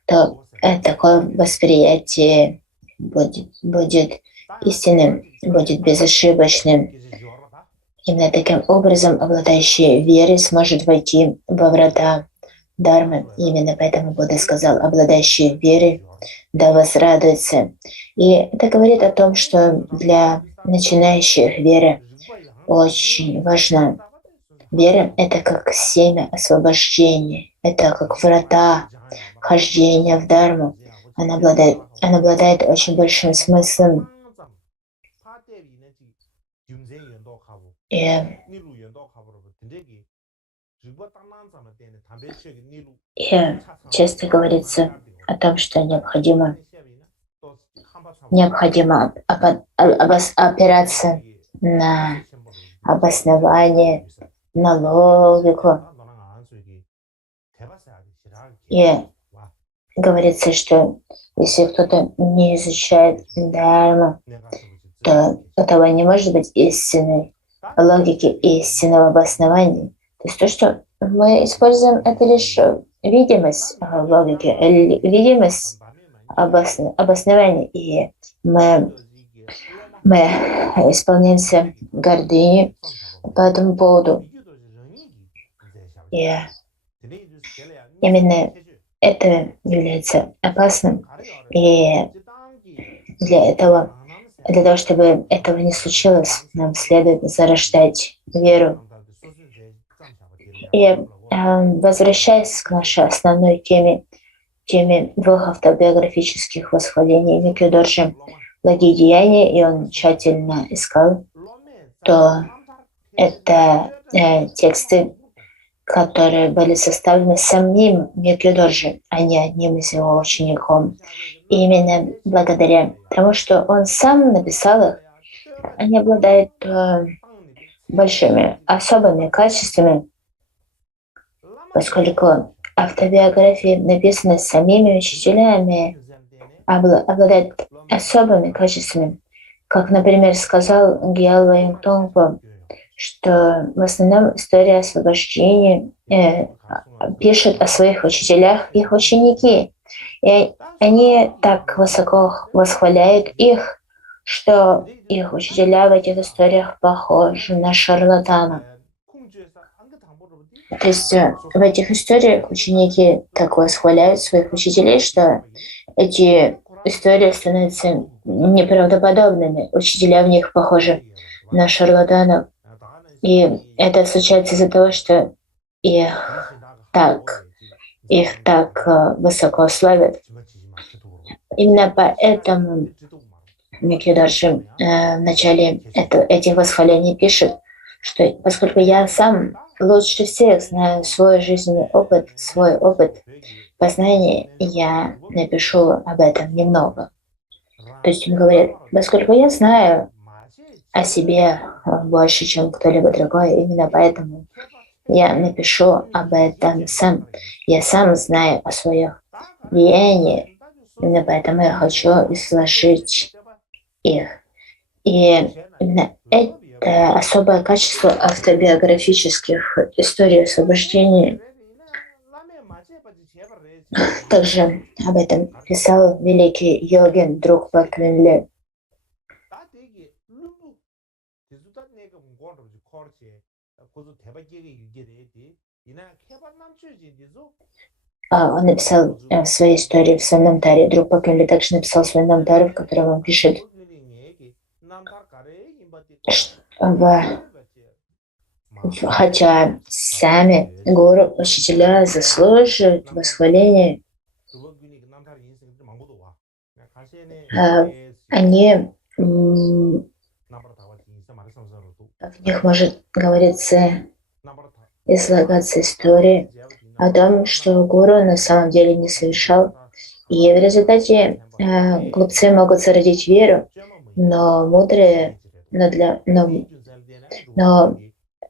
то такое восприятие будет истинным, будет безошибочным. Именно таким образом обладающий верой сможет войти во врата Дхармы. Именно поэтому Будда сказал: обладающий верой да возрадуется. И это говорит о том, что для начинающих вера очень важна. Вера — это как семя освобождения, это как врата хождения в Дхарму. Она обладает очень большим смыслом. И часто говорится о том, что необходимо опираться на обоснование, на логику. И говорится, что если кто-то не изучает Дхарму, то этого не может быть истинной логики и истинного обоснования. То есть то, что мы используем, это лишь видимость логики, видимость обоснования, и мы исполняемся гордыней по этому поводу. И именно это является опасным. И для того, чтобы этого не случилось, нам следует зарождать веру. И возвращаясь к нашей основной теме двух автобиографических восхвалений Микки-доржи «Благие деяния», и он тщательно искал, то это тексты, которые были составлены самим Микки-доржи, а не одним из его учеником. И именно благодаря тому, что он сам написал их, они обладают большими особыми качествами, поскольку автобиографии, написанные самими учителями, обладают особыми качествами. Как, например, сказал Гьялва Юнгтонгпо, что в основном история освобождения пишут о своих учителях их ученики. И они так высоко восхваляют их, что их учителя в этих историях похожи на шарлатанов. То есть в этих историях ученики так восхваляют своих учителей, что эти истории становятся неправдоподобными. Учителя в них похожи на шарлатанов. И это случается из-за того, что их так, их так высоко славят. Именно поэтому Микки-Дарши в начале этих восхвалений пишет, что поскольку я сам лучше всех знаю свой опыт познания, я напишу об этом немного. То есть он говорит, поскольку я знаю о себе больше, чем кто-либо другой, именно поэтому я напишу об этом сам. Я сам знаю о своих деяниях, именно поэтому я хочу изложить их. И именно это особое качество автобиографических историй освобождения. Также об этом писал великий йогин Друкпа Квинле. Он написал в своей истории в своем намтаре, Друкпа Квинле также написал свой намтар, в котором он пишет, хотя сами гуру, учителя заслуживают восхваления, они в них может говориться, излагаться история о том, что гуру на самом деле не совершал. И в результате глупцы могут зародить веру, но мудрые, но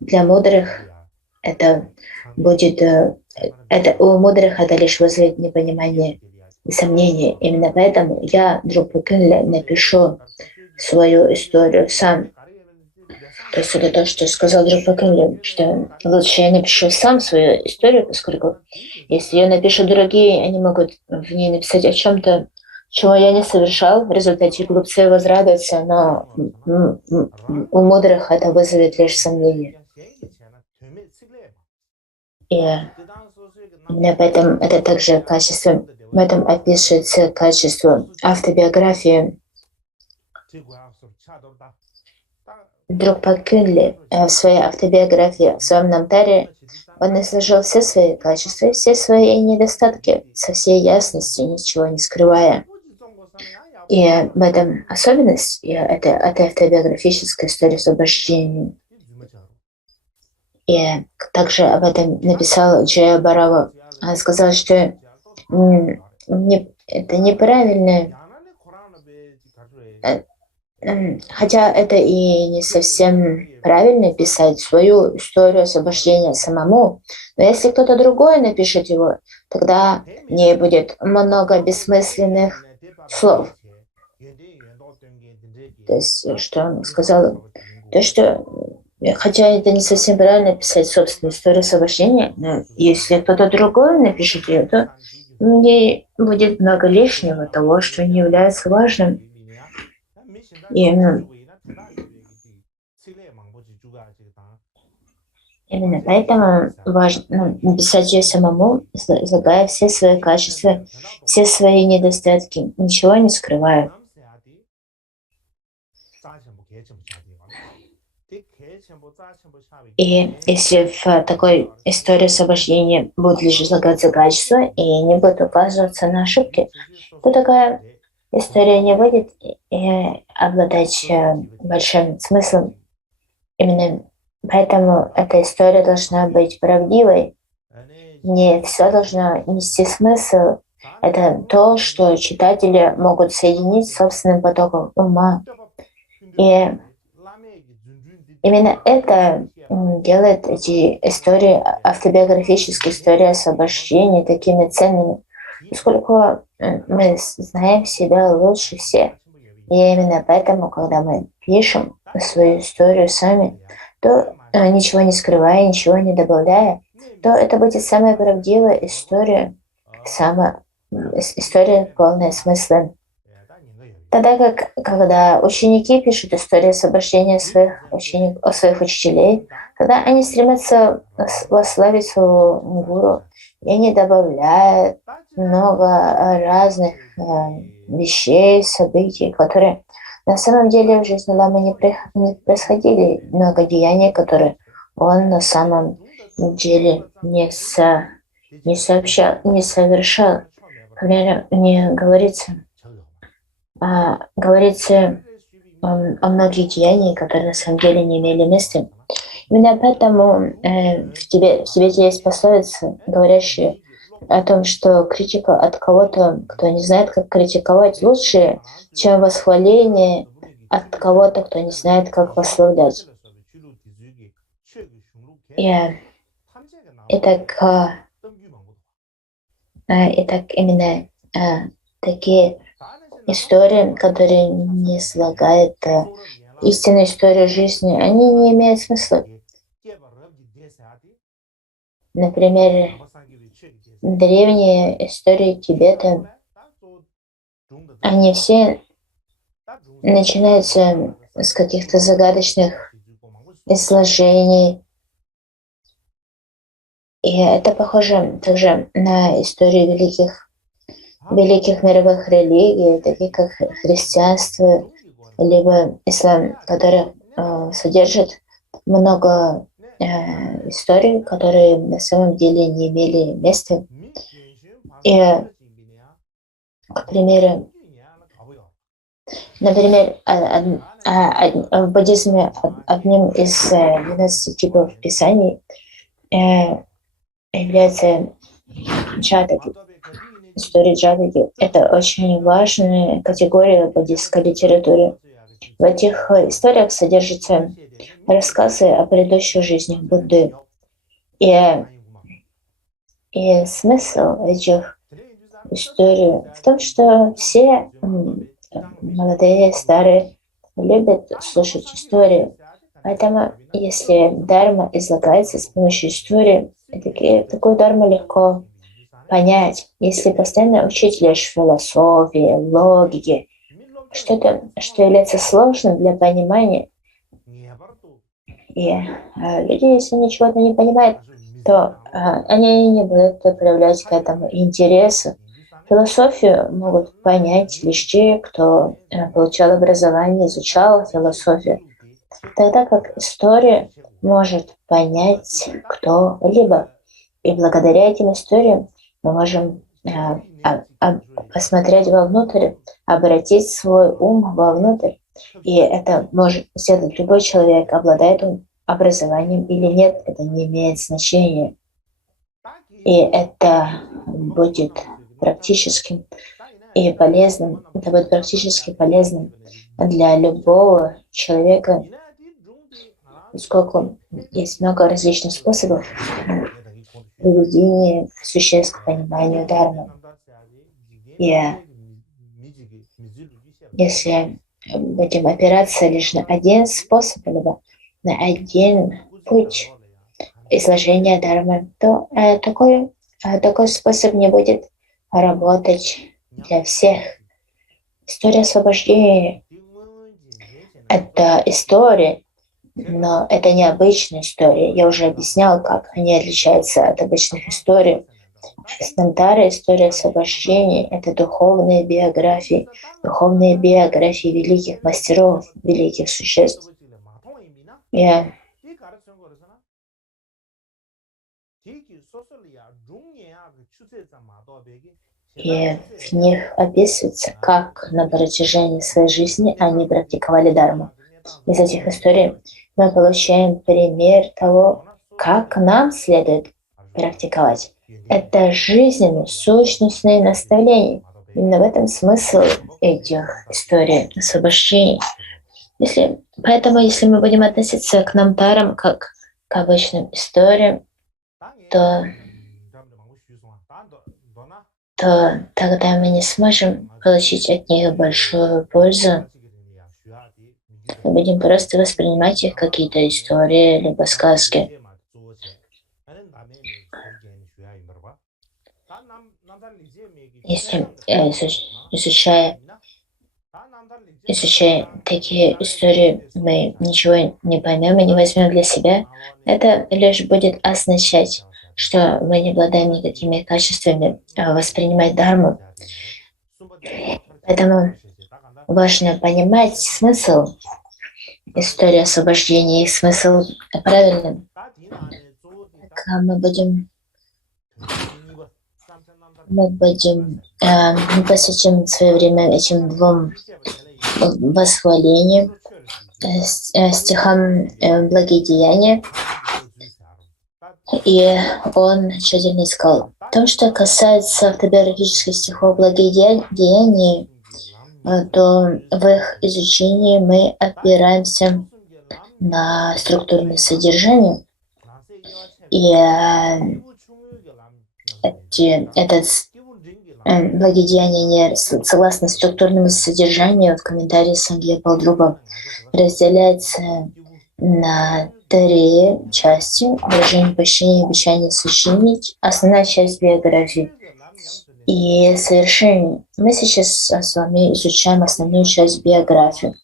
для мудрых это будет, у мудрых это лишь вызовет непонимание и сомнение. Именно поэтому я, Друкпа Квинле, напишу свою историю сам. То есть это то, что сказал Друкпа Квинле, что лучше я напишу сам свою историю, поскольку если ее напишут другие, они могут в ней написать о чем-то, чего я не совершал. В результате глупцы возрадуются, но у мудрых это вызовет лишь сомнение. И именно поэтому это также качество, в этом описывается качество автобиографии. Друкпа Квинле в своей автобиографии, в своем намтаре, он изложил все свои качества, все свои недостатки, со всей ясностью, ничего не скрывая. И в этом особенность этой автобиографической истории освобождения. И также об этом написал Джая Барава. Он сказал, что это неправильно, хотя это и не совсем правильно писать свою историю освобождения самому, но если кто-то другой напишет его, тогда в ней будет много бессмысленных слов. То есть, что он сказал, то, что хотя это не совсем правильно писать собственную историю освобождения, но если кто-то другой напишет ее, то в ней будет много лишнего того, что не является важным. И именно поэтому важно написать ее самому, излагая все свои качества, все свои недостатки, ничего не скрывая. И если в такой истории освобождения будут лишь излагаться качества и не будут указываться на ошибки, то такая история не будет обладать большим смыслом. Именно поэтому эта история должна быть правдивой. Не все должно нести смысл. Это то, что читатели могут соединить с собственным потоком ума. И именно это делает эти истории, автобиографические истории освобождения такими ценными, поскольку мы знаем себя лучше всех. И именно поэтому, когда мы пишем свою историю сами, то ничего не скрывая, ничего не добавляя, то это будет самая правдивая история, история полная смысла. Тогда как, когда ученики пишут истории освобождения своих учителей, тогда они стремятся восславить своего гуру, и они добавляют много разных вещей, событий, которые на самом деле в жизни ламы не происходили, много деяний, которые он на самом деле не совершал. Например, не говорится, говорится о многих деяниях, которые на самом деле не имели места. Именно поэтому в Тибете есть пословица, говорящая о том, что критика от кого-то, кто не знает, как критиковать, лучше, чем восхваление от кого-то, кто не знает, как восславлять. И, итак, именно такие истории, которые не слагают истинную историю жизни, они не имеют смысла. Например, древние истории Тибета, они все начинаются с каких-то загадочных изложений. И это похоже также на истории великих мировых религий, таких как христианство, либо ислам, которые содержат много историй, которые на самом деле не имели места. И, к примеру, например, в буддизме одним из 12 типов писаний является джатаки. История джатаки – это очень важная категория в буддистской литературе. В этих историях содержатся рассказы о предыдущих жизнях Будды. И смысл этих историй в том, что все молодые, старые любят слушать истории. Поэтому, если дарма излагается с помощью истории, такую дарму легко понять. Если постоянно учить лишь философии, логики, что-то, что является сложным для понимания, и люди, если они чего-то не понимают, то они не будут проявлять к этому интереса. Философию могут понять лишь те, кто получал образование, изучал философию. Тогда как история может понять кто-либо. И благодаря этим историям мы можем посмотреть вовнутрь, обратить свой ум вовнутрь. И это может сделать любой человек, обладает он образованием или нет, это не имеет значения. И это будет практическим и полезным. Это будет практически полезным для любого человека, поскольку есть много различных способов приведения существ к пониманию дармы. И если будем опираться лишь на один способ, либо на один путь изложения дармы, то такой способ не будет работать для всех. История освобождения – это история, но это не обычная история. Я уже объяснял, как они отличаются от обычных историй. Снантара, история освобождения – это духовные биографии великих мастеров, великих существ. И в них описывается, как на протяжении своей жизни они практиковали дарму. Из этих историй мы получаем пример того, как нам следует практиковать. Это жизненные, сущностные наставления. Именно в этом смысл этих историй освобождения. Поэтому, если мы будем относиться к намтарам как к обычным историям, то тогда мы не сможем получить от них большую пользу. Мы будем просто воспринимать их какие-то истории либо сказки. Если изучая такие истории, мы ничего не поймем и не возьмем для себя, это лишь будет означать, что мы не обладаем никакими качествами воспринимать дарму. Поэтому важно понимать смысл истории освобождения, их смысл правильным. Мы посвятим свое время этим двум восхвалениям, стихам благодеяния, и он тщательно искал. То, что касается автобиографических стихов благодеяния, то в их изучении мы опираемся на структурное содержание, и этот благодеяние согласно структурному содержанию в комментарии Сангья Балдруба разделяется на 3 части: выражение почтения, обещание, священник, основная часть биографии и совершение. Мы сейчас с вами изучаем основную часть биографии,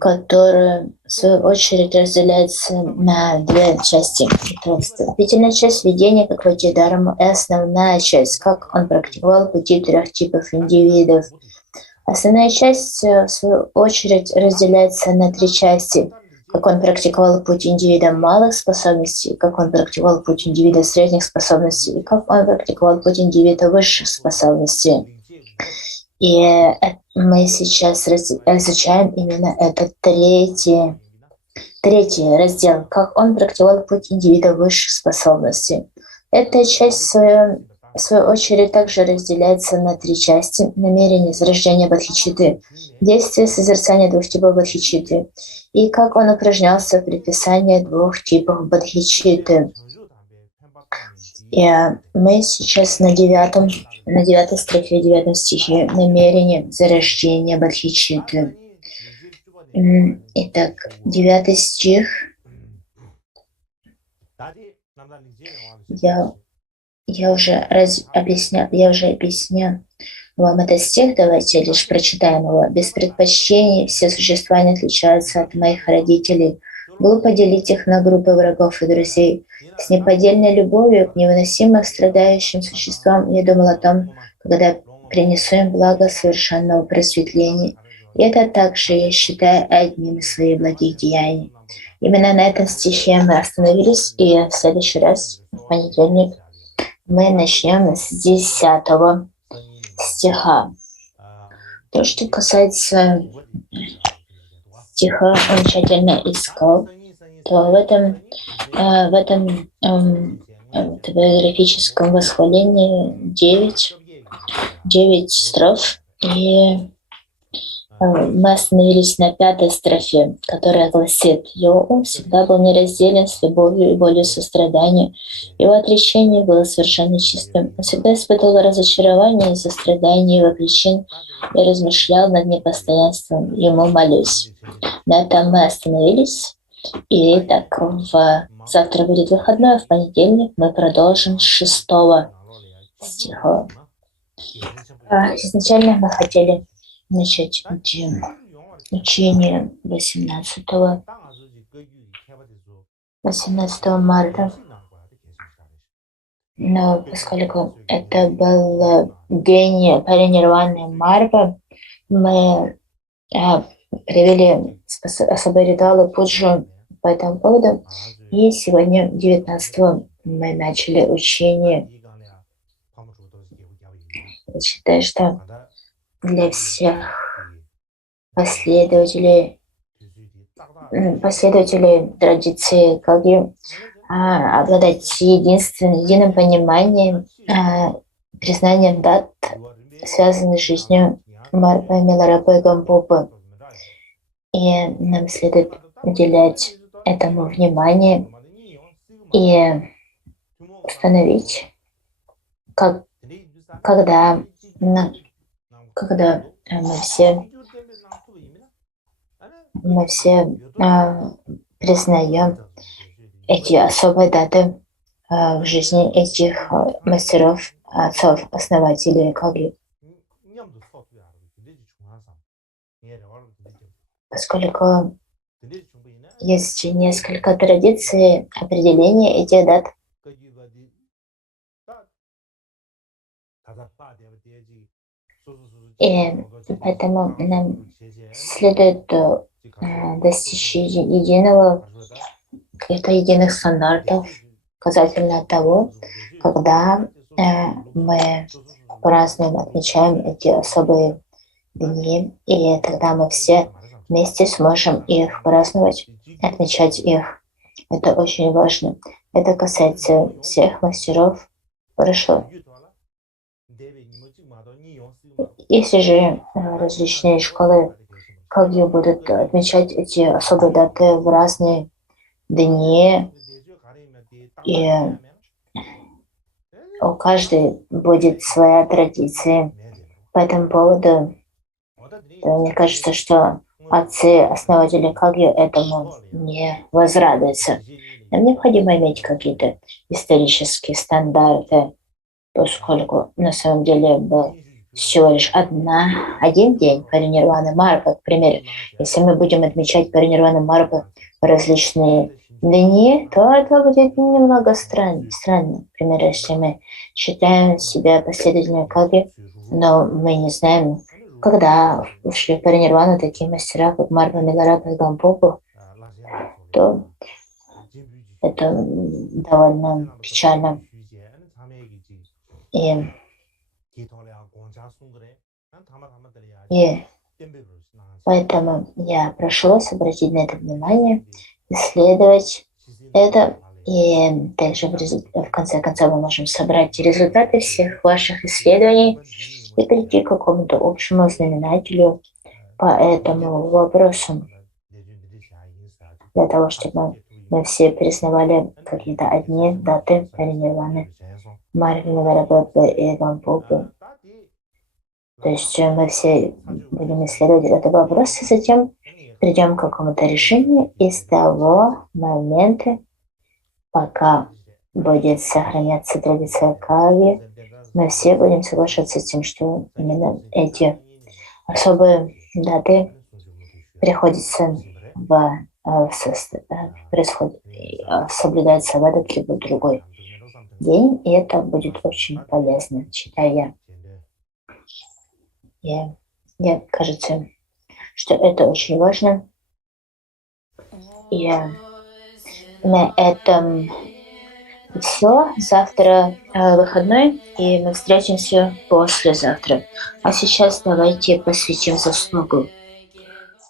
которая в свою очередь разделяется на 2 части. Это вступительная часть введения как Ватидарама и основная часть, как он практиковал пути 3 типов индивидов. Основная часть, в свою очередь, разделяется на 3 части: как он практиковал путь индивида малых способностей, как он практиковал путь индивида средних способностей, и как он практиковал путь индивида высших способностей. И мы сейчас изучаем именно этот третий раздел, как он практиковал путь индивида высших способностей. Эта часть, в свою очередь, также разделяется на 3 части: намерение зарождения бодхичитты, действие созерцания 2 типов бодхичитты, и как он упражнялся в приписании 2 типов бодхичитты. И мы сейчас на 9 строфе, 9 стихе, намерение зарождения бодхичитты. Итак, 9 стих. Я уже объяснял вам этот стих, давайте лишь прочитаем его. «Без предпочтений все существа не отличаются от моих родителей. Глупо делить их на группы врагов и друзей. С неподдельной любовью к невыносимо страдающим существам я думал о том, когда принесу им благо совершенного просветления. И это также я считаю одним из своих благих деяний». Именно на этом стихе мы остановились, и в следующий раз, в понедельник, мы начнем с 10 стиха. То, что касается стиха, он тщательно искал, то в этом автобиографическом восхвалении 9 строф, и мы остановились на 5 строфе, которая гласит: «Его ум всегда был неразделен с любовью и болью сострадания. Его отречение было совершенно чистым. Он всегда испытывал разочарование из-за страданий его причин и размышлял над непостоянством. Ему молюсь». На этом мы остановились. И так, завтра будет выходной, а в понедельник мы продолжим с 6 стиха. Изначально мы хотели начать учение 18 марта. Но поскольку это был день паринирваны Марпа, мы провели особые ритуалы пуджи по этому поводу. И сегодня, 19 мы начали учение. Я считаю, что для всех последователей традиции Калги обладать единым пониманием, признанием дат, связанных с жизнью Марпа, Миларапа и Гампупы. И нам следует уделять этому внимание и установить, когда мы все признаем эти особые даты в жизни этих мастеров, отцов, основателей Калги. Поскольку есть несколько традиций определения этих дат. И поэтому нам следует достичь каких-то единых стандартов касательно того, когда мы празднуем, отмечаем эти особые дни, и тогда мы все вместе сможем их праздновать, отмечать их. Это очень важно. Это касается всех мастеров прошлого. Если же различные школы Кагью будут отмечать эти особые даты в разные дни, и у каждой будет своя традиция. По этому поводу мне кажется, что отцы, основатели Кагью, этому не возрадуются. Нам необходимо иметь какие-то исторические стандарты, поскольку на самом деле был всего лишь один день Паринирваны Марга. К примеру, если мы будем отмечать Паринирвану Марга в различные дни, то это будет немного странно. Например, если мы считаем себя последователями Каги, но мы не знаем, когда ушли в Паринирвану такие мастера, как Марга Мигарата и Гампопу, то это довольно печально. И поэтому я прошу вас обратить на это внимание, исследовать это, и также в конце концов мы можем собрать результаты всех ваших исследований и прийти к какому-то общему знаменателю по этому вопросу, для того, чтобы мы все признавали какие-то одни даты Паринирваны, Марвина Варабабы и Гампопы. То есть мы все будем исследовать этот вопрос, и затем придем к какому-то решению, и с того момента, пока будет сохраняться традиция Каги, мы все будем соглашаться с тем, что именно эти особые даты приходится соблюдается в этот либо другой день, и это будет очень полезно, считаю я. Мне кажется, что это очень важно. И на этом все. Завтра выходной, и мы встретимся послезавтра. А сейчас давайте посвятим заслугу